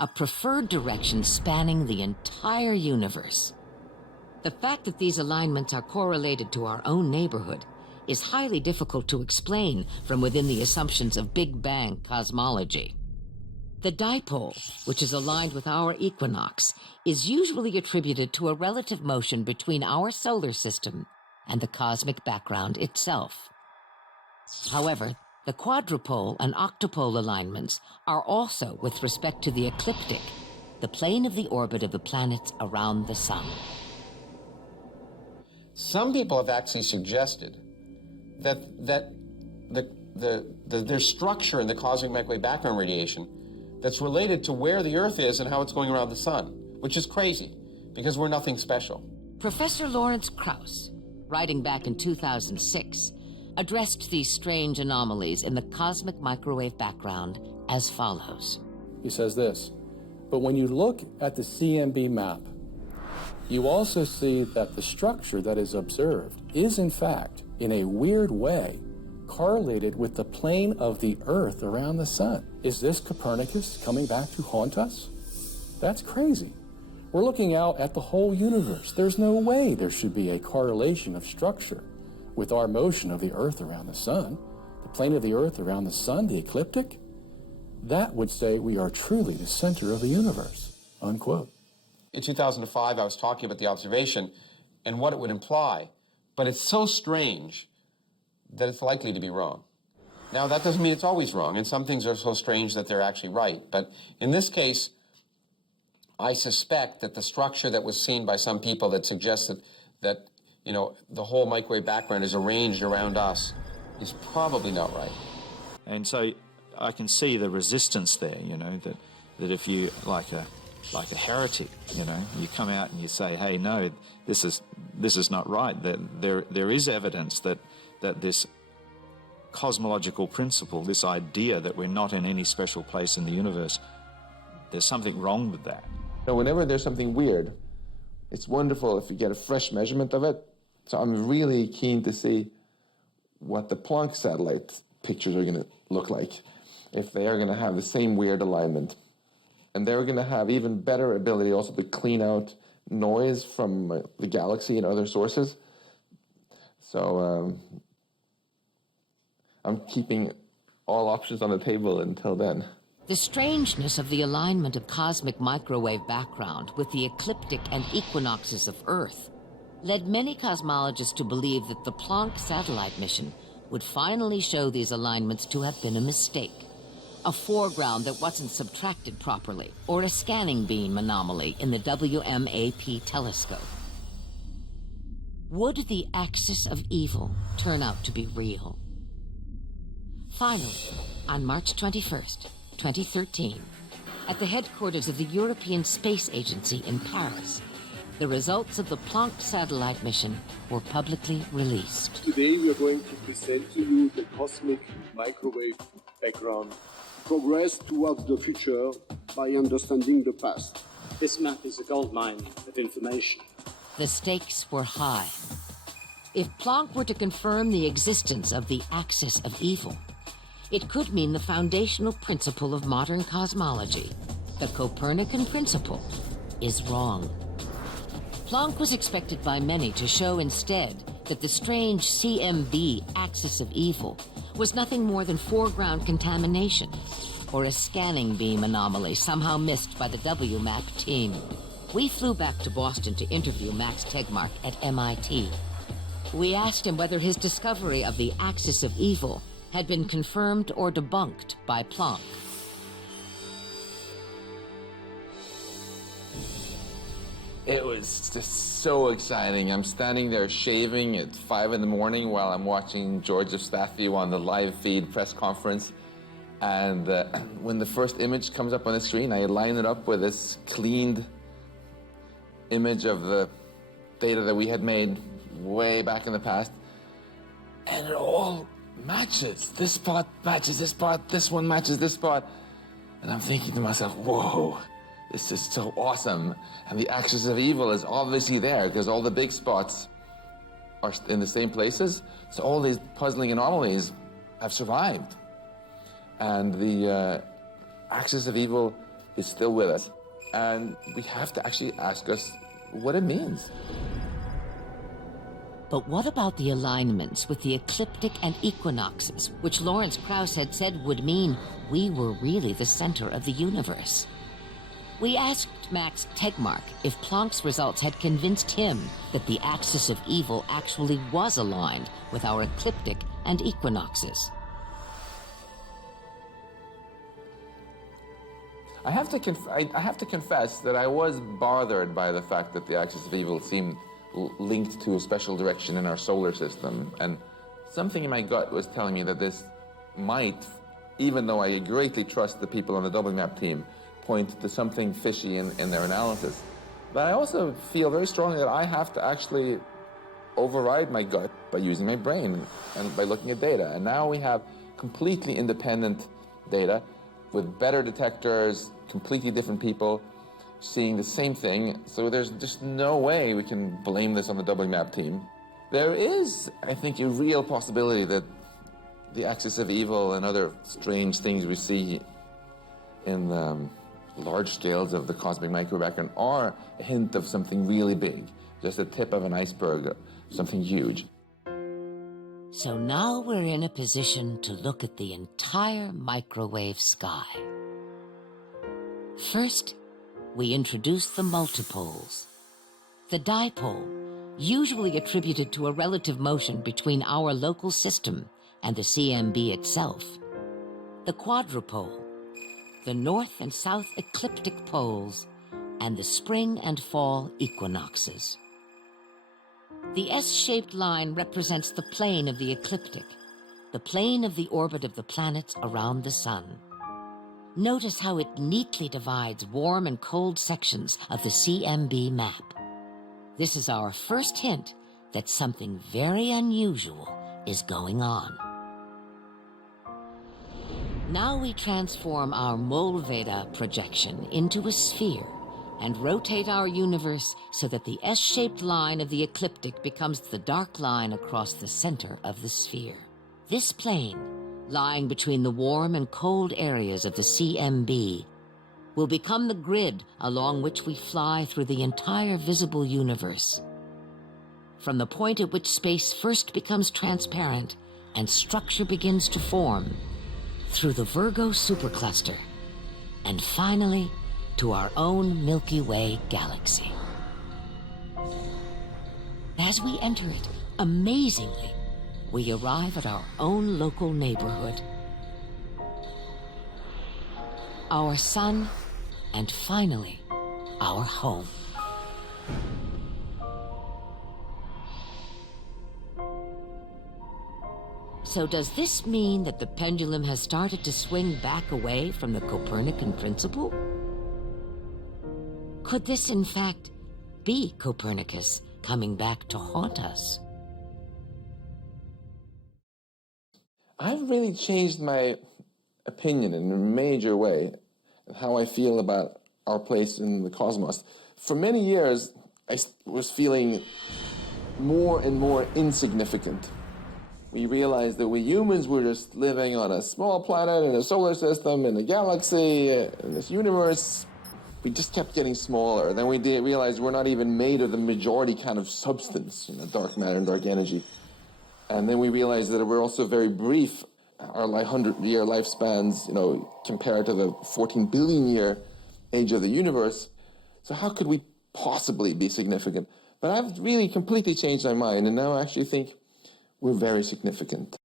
a preferred direction spanning the entire universe. The fact that these alignments are correlated to our own neighborhood is highly difficult to explain from within the assumptions of Big Bang cosmology. The dipole, which is aligned with our equinox, is usually attributed to a relative motion between our solar system and the cosmic background itself. However, the quadrupole and octopole alignments are also with respect to the ecliptic, the plane of the orbit of the planets around the sun. Some people have actually suggested that there's structure in the cosmic microwave background radiation that's related to where the Earth is and how it's going around the sun, which is crazy, because we're nothing special. Professor Lawrence Krauss, writing back in 2006, addressed these strange anomalies in the cosmic microwave background as follows. He says this, but when you look at the CMB map, you also see that the structure that is observed is, in fact, in a weird way, correlated with the plane of the Earth around the sun. Is this Copernicus coming back to haunt us? That's crazy. We're looking out at the whole universe. There's no way there should be a correlation of structure with our motion of the Earth around the sun, the plane of the Earth around the sun, the ecliptic. That would say we are truly the center of the universe, unquote. In 2005, I was talking about the observation and what it would imply, but it's so strange that it's likely to be wrong. Now, that doesn't mean it's always wrong, and some things are so strange that they're actually right. But in this case, I suspect that the structure that was seen by some people that suggested that, you know, the whole microwave background is arranged around us is probably not right. And so I can see the resistance there, you know, that if you, like a heretic, you know, you come out and you say, hey, no, this is not right. That there is evidence that this cosmological principle, this idea that we're not in any special place in the universe, there's something wrong with that. So whenever there's something weird, it's wonderful if you get a fresh measurement of it. So I'm really keen to see what the Planck satellite pictures are going to look like, if they are going to have the same weird alignment. And they're going to have even better ability also to clean out noise from the galaxy and other sources. So I'm keeping all options on the table until then. The strangeness of the alignment of cosmic microwave background with the ecliptic and equinoxes of Earth led many cosmologists to believe that the Planck satellite mission would finally show these alignments to have been a mistake, a foreground that wasn't subtracted properly, or a scanning beam anomaly in the WMAP telescope. Would the axis of evil turn out to be real? Finally, on March 21st, 2013, at the headquarters of the European Space Agency in Paris, the results of the Planck satellite mission were publicly released. Today we are going to present to you the cosmic microwave background. Progress towards the future by understanding the past. This map is a goldmine of information. The stakes were high. If Planck were to confirm the existence of the axis of evil, it could mean the foundational principle of modern cosmology, the Copernican principle, is wrong. Planck was expected by many to show instead that the strange CMB axis of evil was nothing more than foreground contamination, or a scanning beam anomaly somehow missed by the WMAP team. We flew back to Boston to interview Max Tegmark at MIT. We asked him whether his discovery of the axis of evil had been confirmed or debunked by Planck. It was just so exciting. I'm standing there shaving at 5 in the morning while I'm watching George Eustathio on the live feed press conference. And when the first image comes up on the screen, I line it up with this cleaned image of the data that we had made way back in the past. And it all matches. This spot matches this spot, this one matches this spot. And I'm thinking to myself, whoa, this is so awesome. And the axis of evil is obviously there because all the big spots are in the same places. So all these puzzling anomalies have survived. And the axis of evil is still with us. And we have to actually ask us what it means. But what about the alignments with the ecliptic and equinoxes, which Lawrence Krauss had said would mean we were really the center of the universe? We asked Max Tegmark if Planck's results had convinced him that the axis of evil actually was aligned with our ecliptic and equinoxes. I have to confess that I was bothered by the fact that the axis of evil seemed linked to a special direction in our solar system, and something in my gut was telling me that this might, even though I greatly trust the people on the double map team, point to something fishy in their analysis. But I also feel very strongly that I have to actually override my gut by using my brain and by looking at data. And now we have completely independent data with better detectors, completely different people seeing the same thing. So there's just no way we can blame this on the double map team. There is, I think, a real possibility that the axis of evil and other strange things we see in the large scales of the cosmic microwave background are a hint of something really big, just the tip of an iceberg, something huge. So now we're in a position to look at the entire microwave sky. First, we introduce the multipoles. The dipole, usually attributed to a relative motion between our local system and the CMB itself. The quadrupole, the north and south ecliptic poles, and the spring and fall equinoxes. The S-shaped line represents the plane of the ecliptic, the plane of the orbit of the planets around the sun. Notice how it neatly divides warm and cold sections of the CMB map. This is our first hint that something very unusual is going on. Now we transform our Molveda projection into a sphere and rotate our universe so that the S-shaped line of the ecliptic becomes the dark line across the center of the sphere. This plane, lying between the warm and cold areas of the CMB, will become the grid along which we fly through the entire visible universe. From the point at which space first becomes transparent and structure begins to form, through the Virgo supercluster, and finally to our own Milky Way galaxy. As we enter it, amazingly, we arrive at our own local neighborhood, our sun, and finally, our home. So does this mean that the pendulum has started to swing back away from the Copernican principle? Could this, in fact, be Copernicus coming back to haunt us? I've really changed my opinion in a major way of how I feel about our place in the cosmos. For many years, I was feeling more and more insignificant. We realized that we humans were just living on a small planet in a solar system, in a galaxy, in this universe. We just kept getting smaller. Then we realized we're not even made of the majority kind of substance, dark matter and dark energy. And then we realized that we're also very brief. Our 100-year lifespans, compared to the 14 billion year age of the universe. So how could we possibly be significant? But I've really completely changed my mind, and now I actually think we're very significant.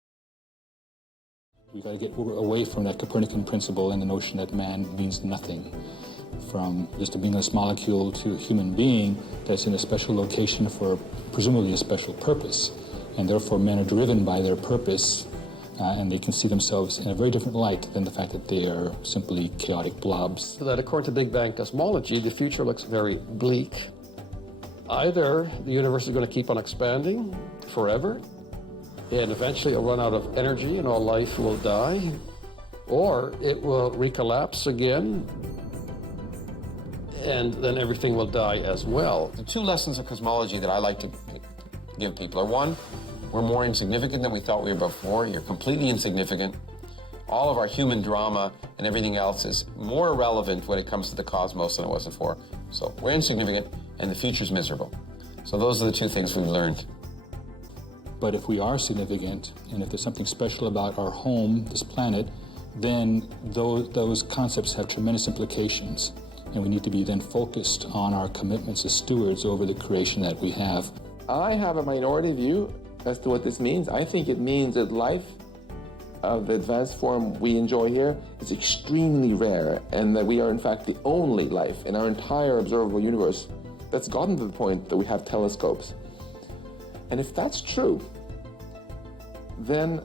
We've got to get away from that Copernican principle and the notion that man means nothing. From just a meaningless molecule to a human being that's in a special location for presumably a special purpose. And therefore men are driven by their purpose, and they can see themselves in a very different light than the fact that they are simply chaotic blobs. So that according to Big Bang cosmology, the future looks very bleak. Either the universe is going to keep on expanding forever, and eventually it'll run out of energy and all life will die, or it will recollapse again, and then everything will die as well. The two lessons of cosmology that I like to give people are, one, we're more insignificant than we thought we were before. You're completely insignificant. All of our human drama and everything else is more irrelevant when it comes to the cosmos than it was before. So we're insignificant and the future's miserable. So those are the two things we've learned. But if we are significant, and if there's something special about our home, this planet, then those concepts have tremendous implications. And we need to be then focused on our commitments as stewards over the creation that we have. I have a minority view as to what this means. I think it means that life of the advanced form we enjoy here is extremely rare, and that we are in fact the only life in our entire observable universe that's gotten to the point that we have telescopes. And if that's true, then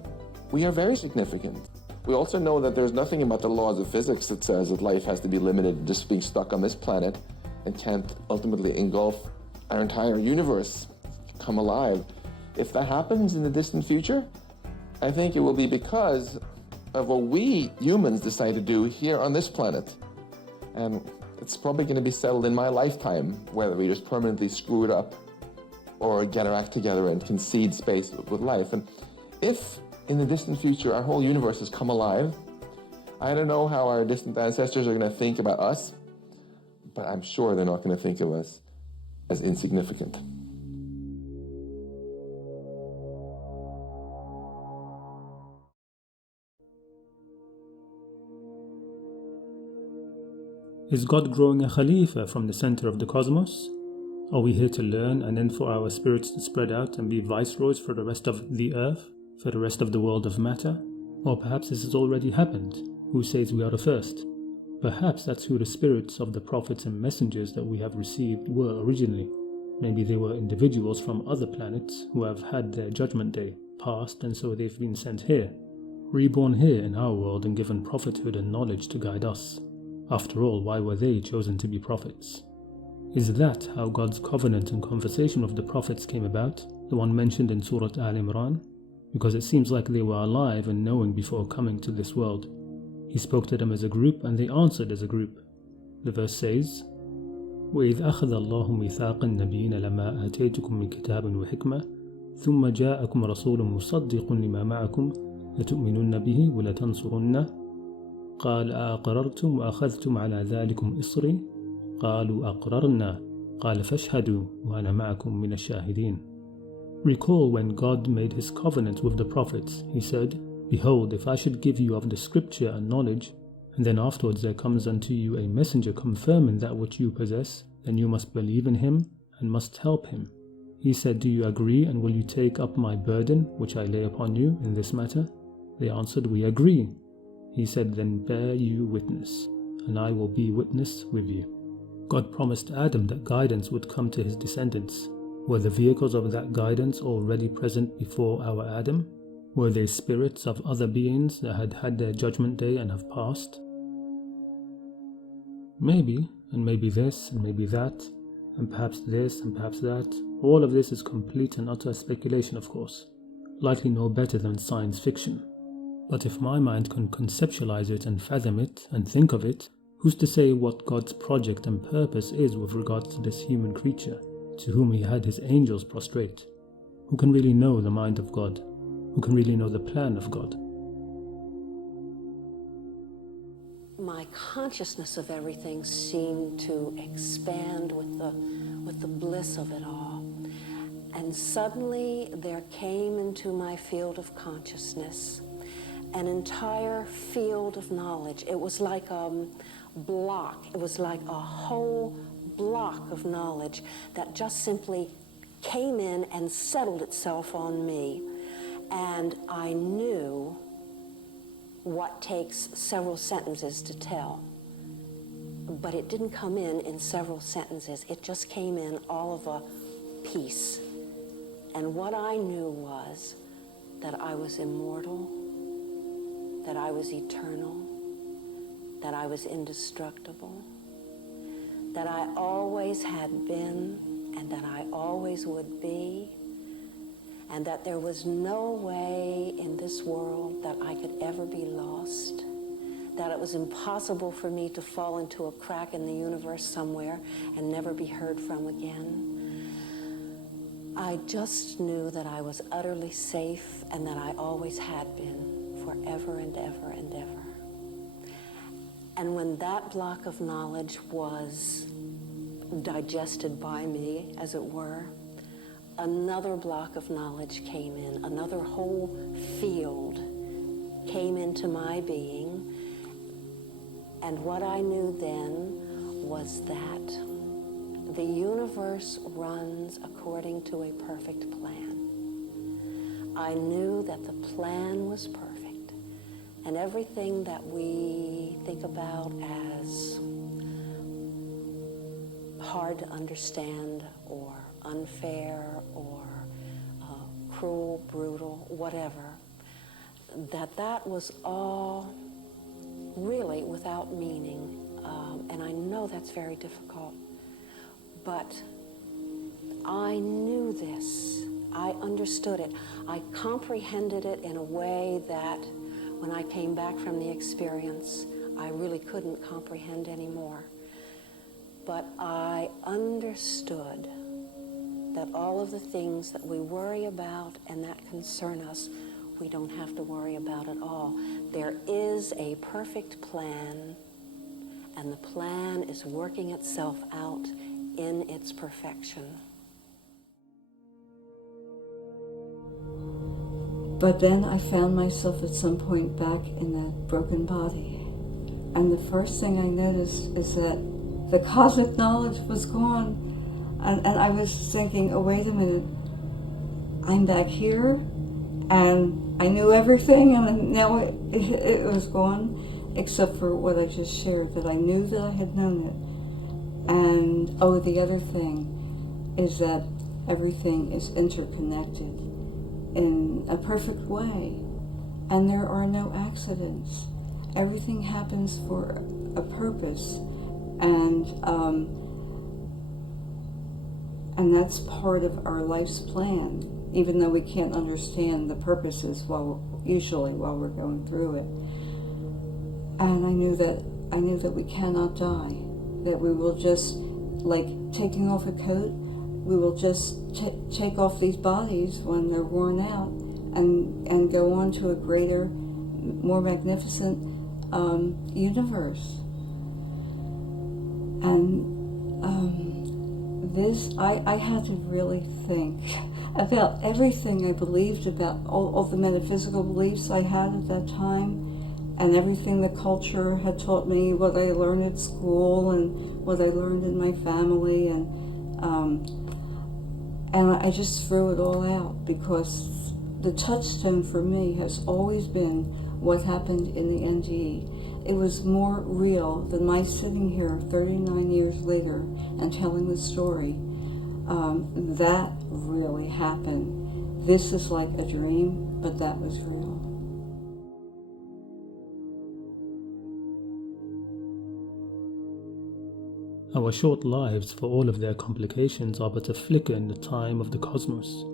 we are very significant. We also know that there's nothing about the laws of physics that says that life has to be limited to just being stuck on this planet and can't ultimately engulf our entire universe, come alive. If that happens in the distant future, I think it will be because of what we humans decide to do here on this planet. And it's probably going to be settled in my lifetime, whether we just permanently screw it up or get our act together and concede space with life. And if in the distant future our whole universe has come alive, I don't know how our distant ancestors are going to think about us, but I'm sure they're not going to think of us as insignificant. Is God growing a Khalifa from the center of the cosmos? Are we here to learn and then for our spirits to spread out and be viceroys for the rest of the earth, for the rest of the world of matter? Or perhaps this has already happened. Who says we are the first? Perhaps that's who the spirits of the prophets and messengers that we have received were originally. Maybe they were individuals from other planets who have had their judgment day, passed, and so they've been sent here, reborn here in our world and given prophethood and knowledge to guide us. After all, why were they chosen to be prophets? Is that how God's covenant and conversation with the prophets came about, the one mentioned in Surah Al-Imran? Because it seems like they were alive and knowing before coming to this world. He spoke to them as a group and they answered as a group. The verse says, وَإِذْ أَخَذَ اللَّهُ مِيثَاقَ النَّبِيِّينَ لَمَا آتَيْتُكُم مِّن كِتَابٍ وَحِكْمَةٍ ثُمَّ جَاءَكُمْ رَسُولٌ مُصَدِّقٌ لِمَا مَعَكُمْ لَتُؤْمِنُنَّ بِهِ وَلَتَنصُرُنَّهُ قال أأقررتم وأخذتم على ذلكم إصري قالوا أقررنا قال فاشهدوا وأنا معكم من الشاهدين. Recall when God made his covenant with the prophets. He said, Behold, if I should give you of the scripture and knowledge, and then afterwards there comes unto you a messenger confirming that which you possess, then you must believe in him and must help him. He said, Do you agree, and will you take up my burden which I lay upon you in this matter? They answered, We agree. He said, Then bear you witness, and I will be witness with you. God promised Adam that guidance would come to his descendants. Were the vehicles of that guidance already present before our Adam? Were they spirits of other beings that had had their judgment day and have passed? Maybe, and maybe this, and maybe that, and perhaps this, and perhaps that. All of this is complete and utter speculation, of course, likely no better than science fiction. But if my mind can conceptualize it and fathom it and think of it, who's to say what God's project and purpose is with regards to this human creature, to whom he had his angels prostrate? Who can really know the mind of God? Who can really know the plan of God? My consciousness of everything seemed to expand with the bliss of it all. And suddenly there came into my field of consciousness an entire field of knowledge. It was like a block. It was like a whole block of knowledge that just simply came in and settled itself on me. And I knew what takes several sentences to tell. But it didn't come in several sentences. It just came in all of a piece. And what I knew was that I was immortal, that I was eternal, that I was indestructible, that I always had been and that I always would be, and that there was no way in this world that I could ever be lost, that it was impossible for me to fall into a crack in the universe somewhere and never be heard from again. I just knew that I was utterly safe and that I always had been. Forever and ever and ever. And when that block of knowledge was digested by me, as it were, another block of knowledge came in, another whole field came into my being, and what I knew then was that the universe runs according to a perfect plan. I knew that the plan was perfect, and everything that we think about as hard to understand or unfair or cruel, brutal, whatever, that was all really without meaning. And I know that's very difficult, but I knew this. I understood it. I comprehended it in a way that when I came back from the experience, I really couldn't comprehend anymore. But I understood that all of the things that we worry about and that concern us, we don't have to worry about at all. There is a perfect plan, and the plan is working itself out in its perfection. But then I found myself at some point back in that broken body. And the first thing I noticed is that the cosmic knowledge was gone. And I was thinking, oh, wait a minute, I'm back here, and I knew everything, and now it was gone, except for what I just shared, that I knew that I had known it. And, oh, the other thing is that everything is interconnected in a perfect way, and there are no accidents. Everything happens for a purpose, and that's part of our life's plan, even though we can't understand the purposes usually while we're going through it. And I knew that we cannot die, that we will just, like taking off a coat, we will just take off these bodies when they're worn out and go on to a greater, more magnificent universe. And I had to really think about everything I believed, about all the metaphysical beliefs I had at that time, and everything the culture had taught me, what I learned at school and what I learned in my family, and I just threw it all out, because the touchstone for me has always been what happened in the NDE. It was more real than my sitting here 39 years later and telling the story. That really happened. This is like a dream, but that was real. Our short lives, for all of their complications, are but a flicker in the time of the cosmos.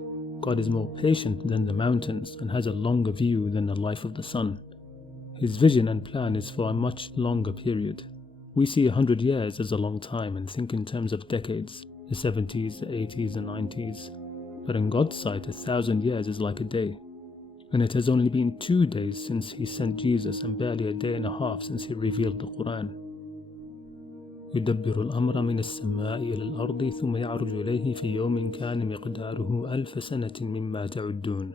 God is more patient than the mountains and has a longer view than the life of the sun. His vision and plan is for a much longer period. We see 100 years as a long time and think in terms of decades, the 70s, the 80s, the 90s. But in God's sight, 1,000 years is like a day. And it has only been 2 days since He sent Jesus, and barely a day and a half since He revealed the Qur'an. يدبر الأمر من السماء إلى الأرض ثم يعرج إليه في يوم كان مقداره 1000 سنة مما تعدون.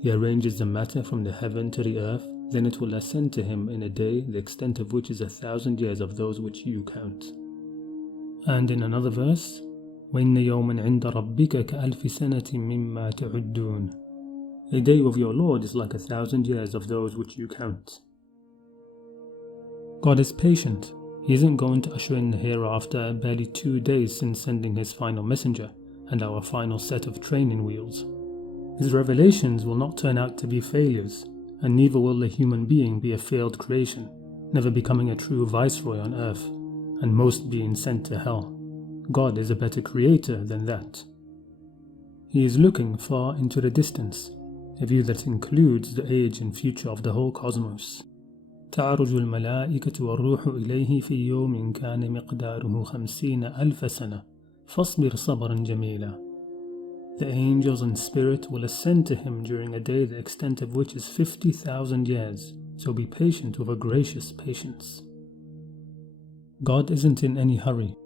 He arranges the matter from the heaven to the earth, then it will ascend to Him in a day, the extent of which is 1,000 years of those which you count. And in another verse, وَإِنَّ يَوْمًا عِنْدَ رَبِّكَ كَأَلْفِ سَنَةٍ مِمَّا تَعُدُّونَ. A day of your Lord is like 1,000 years of those which you count. God is patient. He isn't going to usher in the hereafter barely 2 days since sending His final messenger and our final set of training wheels. His revelations will not turn out to be failures, and neither will the human being be a failed creation, never becoming a true viceroy on earth, and most being sent to hell. God is a better creator than that. He is looking far into the distance, a view that includes the age and future of the whole cosmos. تعرج الملائكة والروح إليه في يوم كان مقداره 50,000 سنة فاصبر صبرا جميلا. The angels and spirit will ascend to Him during a day the extent of which is 50,000 years, so be patient with a gracious patience. God isn't in any hurry,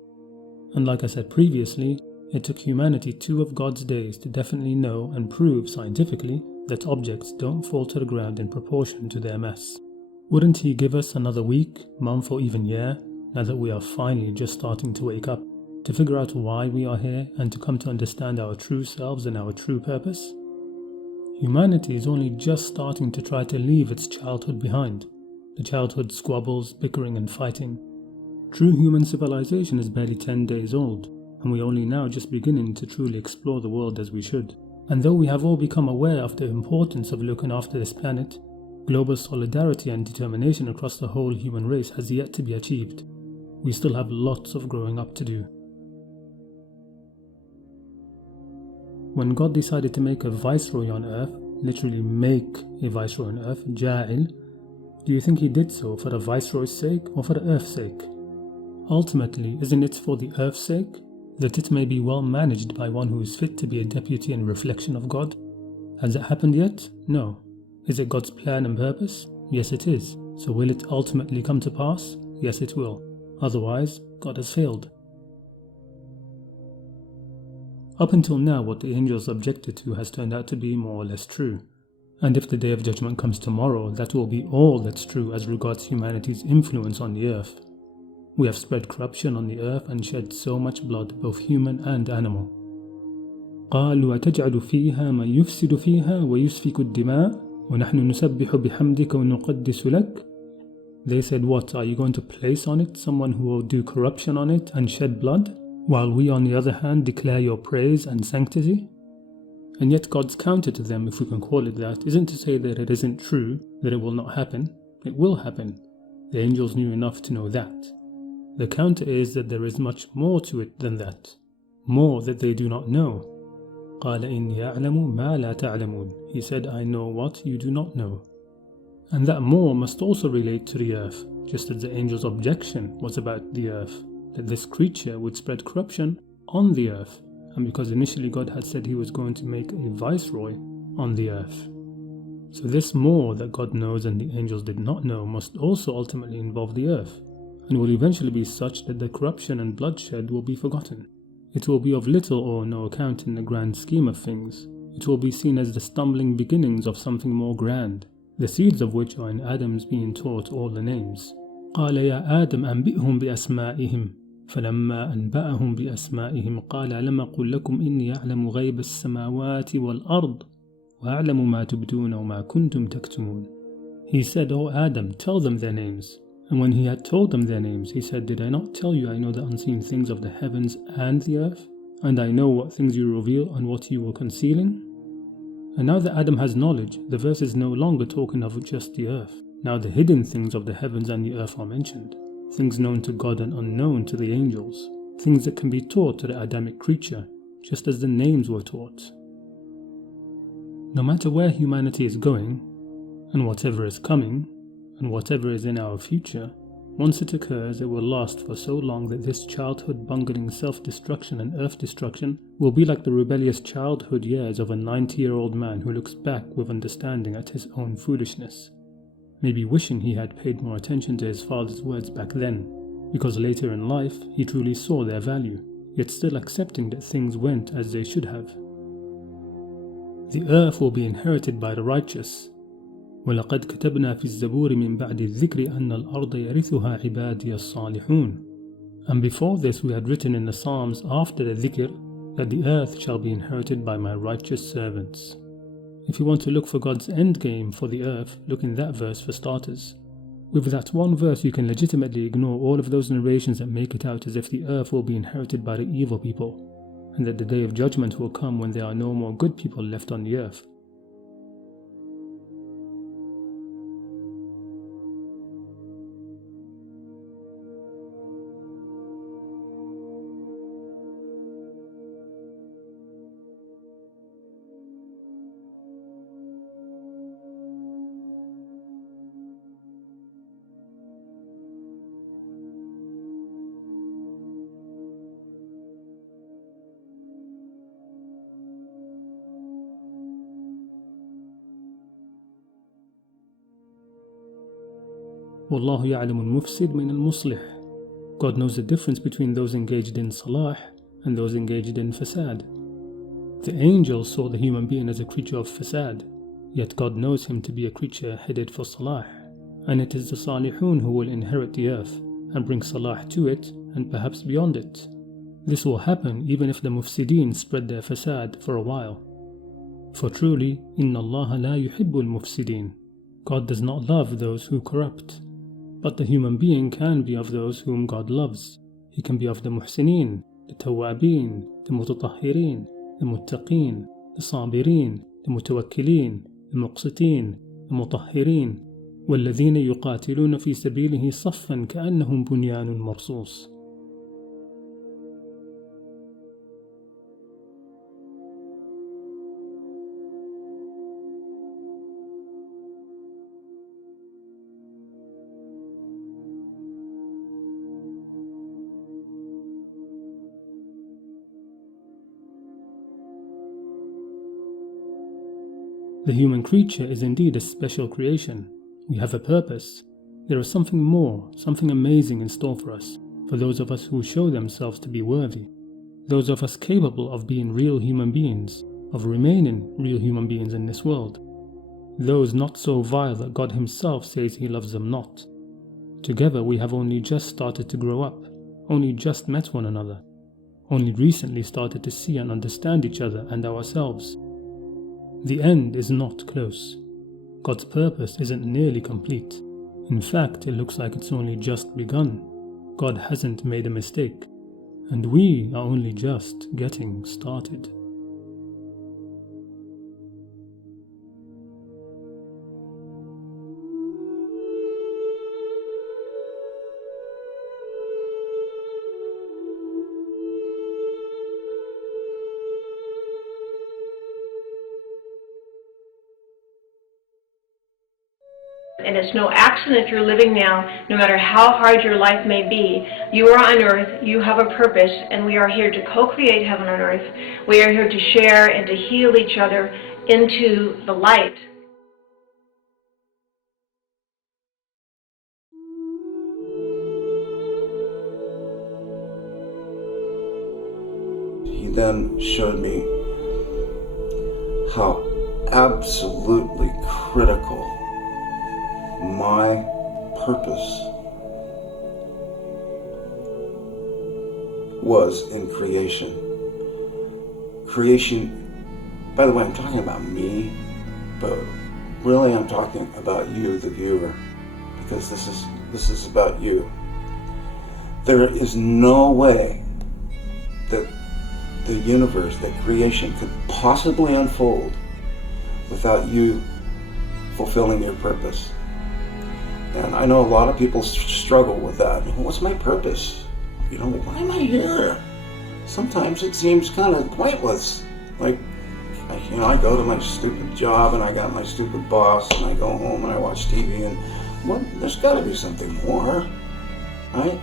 and like I said previously, It took humanity 2 of God's days to definitely know and prove scientifically that objects don't fall to the ground in proportion to their mass. Wouldn't He give us another week, month, or even year, now that we are finally just starting to wake up, to figure out why we are here and to come to understand our true selves and our true purpose? Humanity is only just starting to try to leave its childhood behind, the childhood squabbles, bickering and fighting. True human civilization is barely 10 days old, and we are only now just beginning to truly explore the world as we should. And though we have all become aware of the importance of looking after this planet, global solidarity and determination across the whole human race has yet to be achieved. We still have lots of growing up to do. When God decided to make a viceroy on earth, literally make a viceroy on earth, Ja'il, do you think He did so for the viceroy's sake or for the earth's sake? Ultimately, isn't it for the earth's sake, that it may be well managed by one who is fit to be a deputy and reflection of God? Has it happened yet? No. Is it God's plan and purpose? Yes, it is. So will it ultimately come to pass? Yes, it will. Otherwise, God has failed. Up until now, what the angels objected to has turned out to be more or less true. And if the Day of Judgment comes tomorrow, that will be all that's true as regards humanity's influence on the earth. We have spread corruption on the earth and shed so much blood, both human and animal. قالوا أتجعل فيها من يفسد فيها ويسفك الدماء ونحن نسبح بحمدك ونقدس لك. They said, what, are you going to place on it someone who will do corruption on it and shed blood, while we on the other hand declare your praise and sanctity? And yet God's counter to them, if we can call it that, isn't to say that it isn't true, that it will not happen. It will happen. The angels knew enough to know that. The counter is that there is much more to it than that. More that they do not know. قَالَ إِنِّي أَعْلَمُ مَا لَا تَعْلَمُونَ. He said, I know what you do not know. And that more must also relate to the earth, just as the angel's objection was about the earth, that this creature would spread corruption on the earth, and because initially God had said He was going to make a viceroy on the earth. So this more that God knows and the angels did not know must also ultimately involve the earth, and will eventually be such that the corruption and bloodshed will be forgotten. It will be of little or no account in the grand scheme of things. It will be seen as the stumbling beginnings of something more grand, the seeds of which are in Adam's being taught all the names. قال يا آدم أنبئهم بأسمائهم فلما أنبأهم بأسمائهم قال ألم أقل لكم إني أعلم غيب السماوات والأرض وأعلم ما تبدون وما كنتم تكتمون. He said, O Adam, tell them their names. And when he had told them their names, he said, did I not tell you I know the unseen things of the heavens and the earth? And I know what things you reveal and what you were concealing? And now that Adam has knowledge, the verse is no longer talking of just the earth. Now the hidden things of the heavens and the earth are mentioned. Things known to God and unknown to the angels. Things that can be taught to the Adamic creature, just as the names were taught. No matter where humanity is going, and whatever is coming, and whatever is in our future, once it occurs, it will last for so long that this childhood bungling self-destruction and earth destruction will be like the rebellious childhood years of a 90-year-old man who looks back with understanding at his own foolishness, maybe wishing he had paid more attention to his father's words back then, because later in life he truly saw their value, yet still accepting that things went as they should have. The earth will be inherited by the righteous. وَلَقَدْ كَتَبْنَا فِي الزَّبُورِ مِنْ بَعْدِ الذِّكْرِ أَنَّ الْأَرْضَ يَرِثُهَا عِبَادِيَ الصَّالِحُونَ. And before this we had written in the Psalms after the dhikr that the earth shall be inherited by my righteous servants. If you want to look for God's endgame for the earth, look in that verse for starters. With that one verse you can legitimately ignore all of those narrations that make it out as if the earth will be inherited by the evil people, and that the day of judgment will come when there are no more good people left on the earth. وَاللَّهُ يَعْلَمُ الْمُفْسِدَ مِنَ الْمُصْلِحِ. God knows the difference between those engaged in salah and those engaged in fasad. The angels saw the human being as a creature of fasad, yet God knows him to be a creature headed for salah, and it is the salihun who will inherit the earth and bring salah to it and perhaps beyond it. This will happen even if the mufsideen spread their fasad for a while. For truly, inna Allah la yuhibbul mufsideen. God does not love those who corrupt. But the human being can be of those whom God loves. He can be of the muhsineen, the tawabin, the mutatahhirin, the muttaqeen, the sabirin, the mutawakkilin, the muqsitin, the mutahhirin, والذين يقاتلون في سبيله صفا كأنهم بنيان مرصوص. The human creature is indeed a special creation. We have a purpose. There is something more, something amazing in store for us, for those of us who show themselves to be worthy, those of us capable of being real human beings, of remaining real human beings in this world, those not so vile that God Himself says He loves them not. Together we have only just started to grow up, only just met one another, only recently started to see and understand each other and ourselves. The end is not close. God's purpose isn't nearly complete. In fact, it looks like it's only just begun. God hasn't made a mistake, and we are only just getting started. And it's no accident you're living now, no matter how hard your life may be. You are on earth, you have a purpose, and we are here to co-create heaven on earth. We are here to share and to heal each other into the light. He then showed me how absolutely critical my purpose was in creation. Creation, by the way, I'm talking about me, but really I'm talking about you, the viewer, because this is about you. There is no way that the universe, that creation could possibly unfold without you fulfilling your purpose. And I know a lot of people struggle with that. What's my purpose? You know, why am I here? Sometimes it seems kind of pointless. Like, you know, I go to my stupid job and I got my stupid boss and I go home and I watch TV and what? There's got to be something more, right?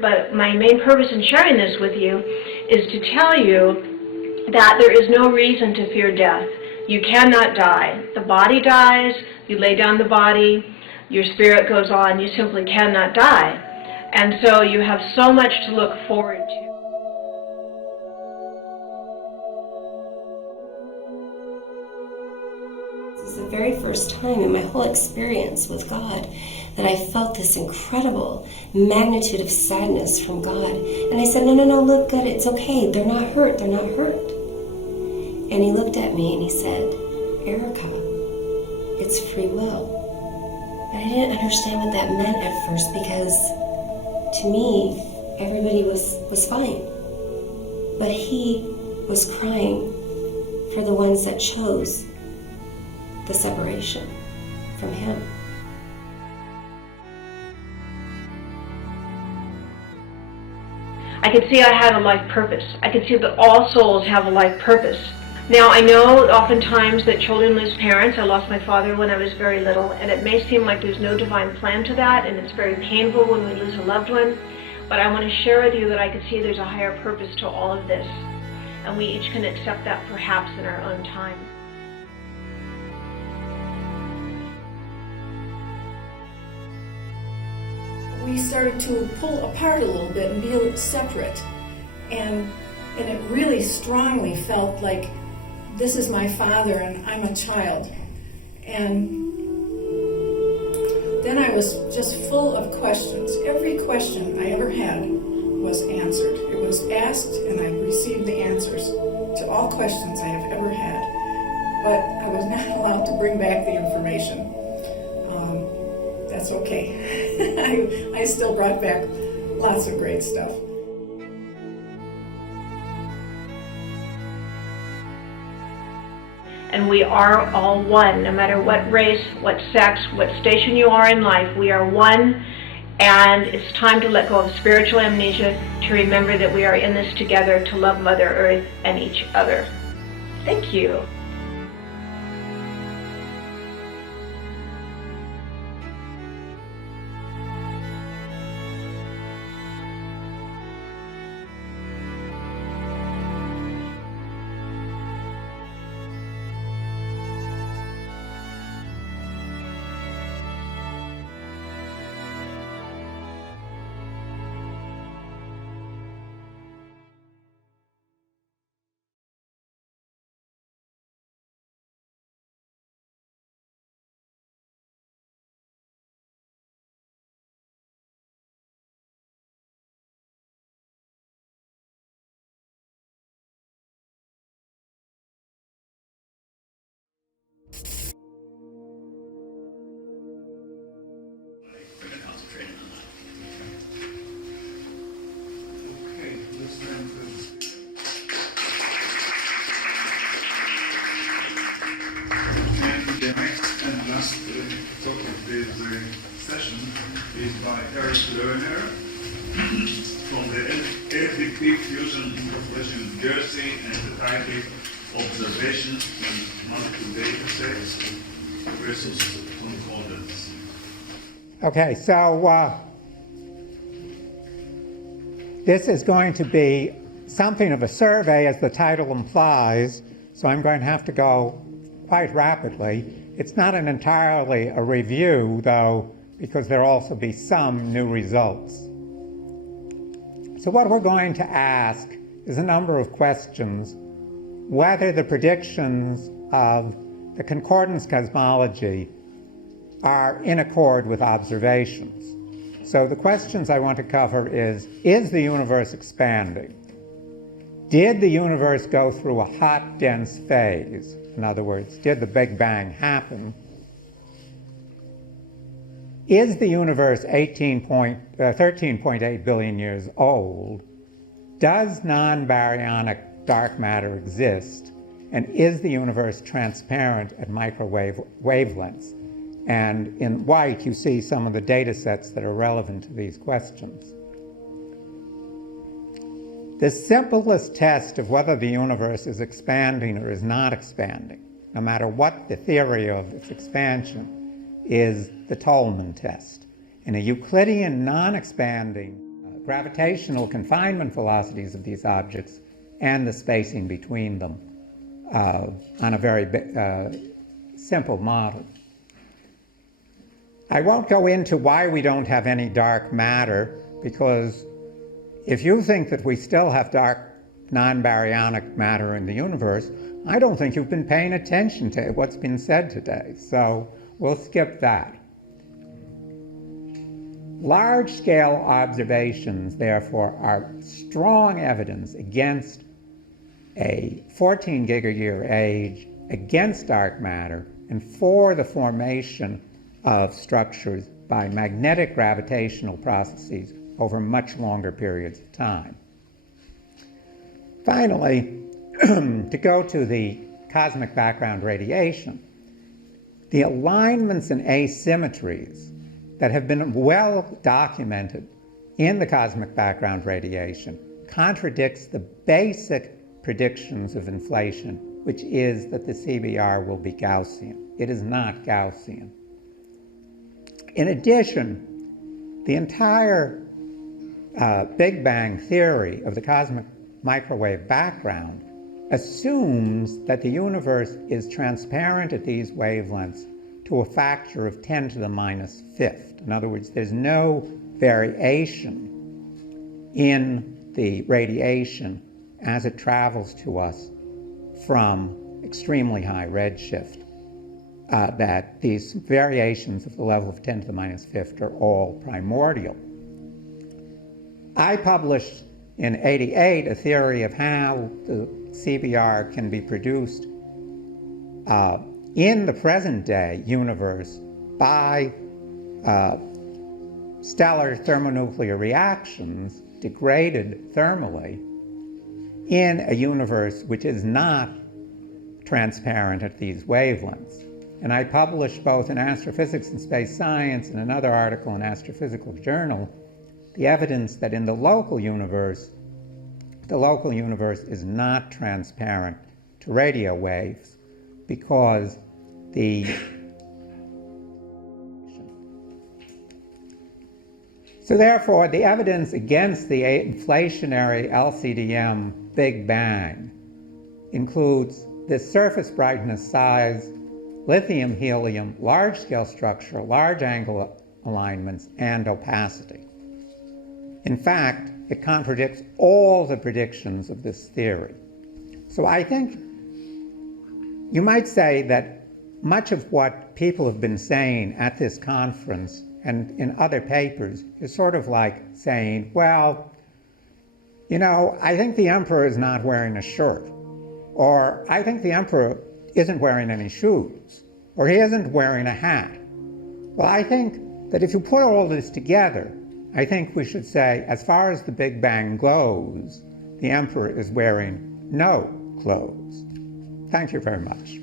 But my main purpose in sharing this with you is to tell you that there is no reason to fear death. You cannot die. The body dies, you lay down the body, your spirit goes on, you simply cannot die. And so you have so much to look forward to. This is the very first time in my whole experience with God that I felt this incredible magnitude of sadness from God. And I said, no, look, God, it's okay. They're not hurt. And He looked at me and He said, Erica, it's free will. And I didn't understand what that meant at first because to me, everybody was fine. But He was crying for the ones that chose the separation from Him. I could see I had a life purpose. I could see that all souls have a life purpose. Now, I know oftentimes that children lose parents. I lost my father when I was very little, and it may seem like there's no divine plan to that, and it's very painful when we lose a loved one. But I want to share with you that I could see there's a higher purpose to all of this, and we each can accept that perhaps in our own time. we started to pull apart a little bit and be separate. And it really strongly felt like this is my father and I'm a child. And then I was just full of questions. Every question I ever had was answered. It was asked and I received the answers to all questions I have ever had. But I was not allowed to bring back the information. That's okay. I still brought back lots of great stuff. And we are all one, no matter what race, what sex, what station you are in life, we are one. And it's time to let go of spiritual amnesia, to remember that we are in this together, to love Mother Earth and each other. Thank you. From the Electric Peak Fusion Corporation in Jersey, and the title Observations in Multiple Data Sets versus Concordance. Okay, so this is going to be something of a survey, as the title implies, so I'm going to have to go quite rapidly. It's not entirely a review, though, because there'll also be some new results. So what we're going to ask is a number of questions. Whether the predictions of the concordance cosmology are in accord with observations. So the questions I want to cover is the universe expanding? Did the universe go through a hot, dense phase? In other words, did the Big Bang happen? Is the universe 13.8 billion years old? Does non-baryonic dark matter exist? And is the universe transparent at microwave wavelengths? And in white, you see some of the data sets that are relevant to these questions. The simplest test of whether the universe is expanding or is not expanding, no matter what the theory of its expansion, is the Tolman test. In a Euclidean non-expanding gravitational confinement velocities of these objects and the spacing between them on a very simple model. I won't go into why we don't have any dark matter, because if you think that we still have dark non-baryonic matter in the universe, I don't think you've been paying attention to what's been said today. So we'll skip that. Large-scale observations, therefore, are strong evidence against a 14 gigayear age, against dark matter, and for the formation of structures by magnetic gravitational processes over much longer periods of time. Finally, to go to the cosmic background radiation, the alignments and asymmetries that have been well documented in the cosmic background radiation contradicts the basic predictions of inflation, which is that the CBR will be Gaussian. It is not Gaussian. In addition, the entire Big Bang theory of the cosmic microwave background assumes that the universe is transparent at these wavelengths to a factor of 10 to the minus fifth. In other words, there's no variation in the radiation as it travels to us from extremely high redshift. That these variations of the level of 10 to the minus fifth are all primordial. I published in '88 a theory of how the CBR can be produced in the present day universe by stellar thermonuclear reactions degraded thermally in a universe which is not transparent at these wavelengths. And I published both in Astrophysics and Space Science and another article in Astrophysical Journal the evidence that in the local universe is not transparent to radio waves because So therefore, the evidence against the inflationary LCDM Big Bang includes this surface brightness size, lithium helium, large-scale structure, large angle alignments, and opacity. In fact, it contradicts all the predictions of this theory. So I think you might say that much of what people have been saying at this conference and in other papers is sort of like saying, well, you know, I think the emperor is not wearing a shirt, or I think the emperor isn't wearing any shoes, or he isn't wearing a hat. Well, I think that if you put all this together, I think we should say, as far as the Big Bang goes, the emperor is wearing no clothes. Thank you very much.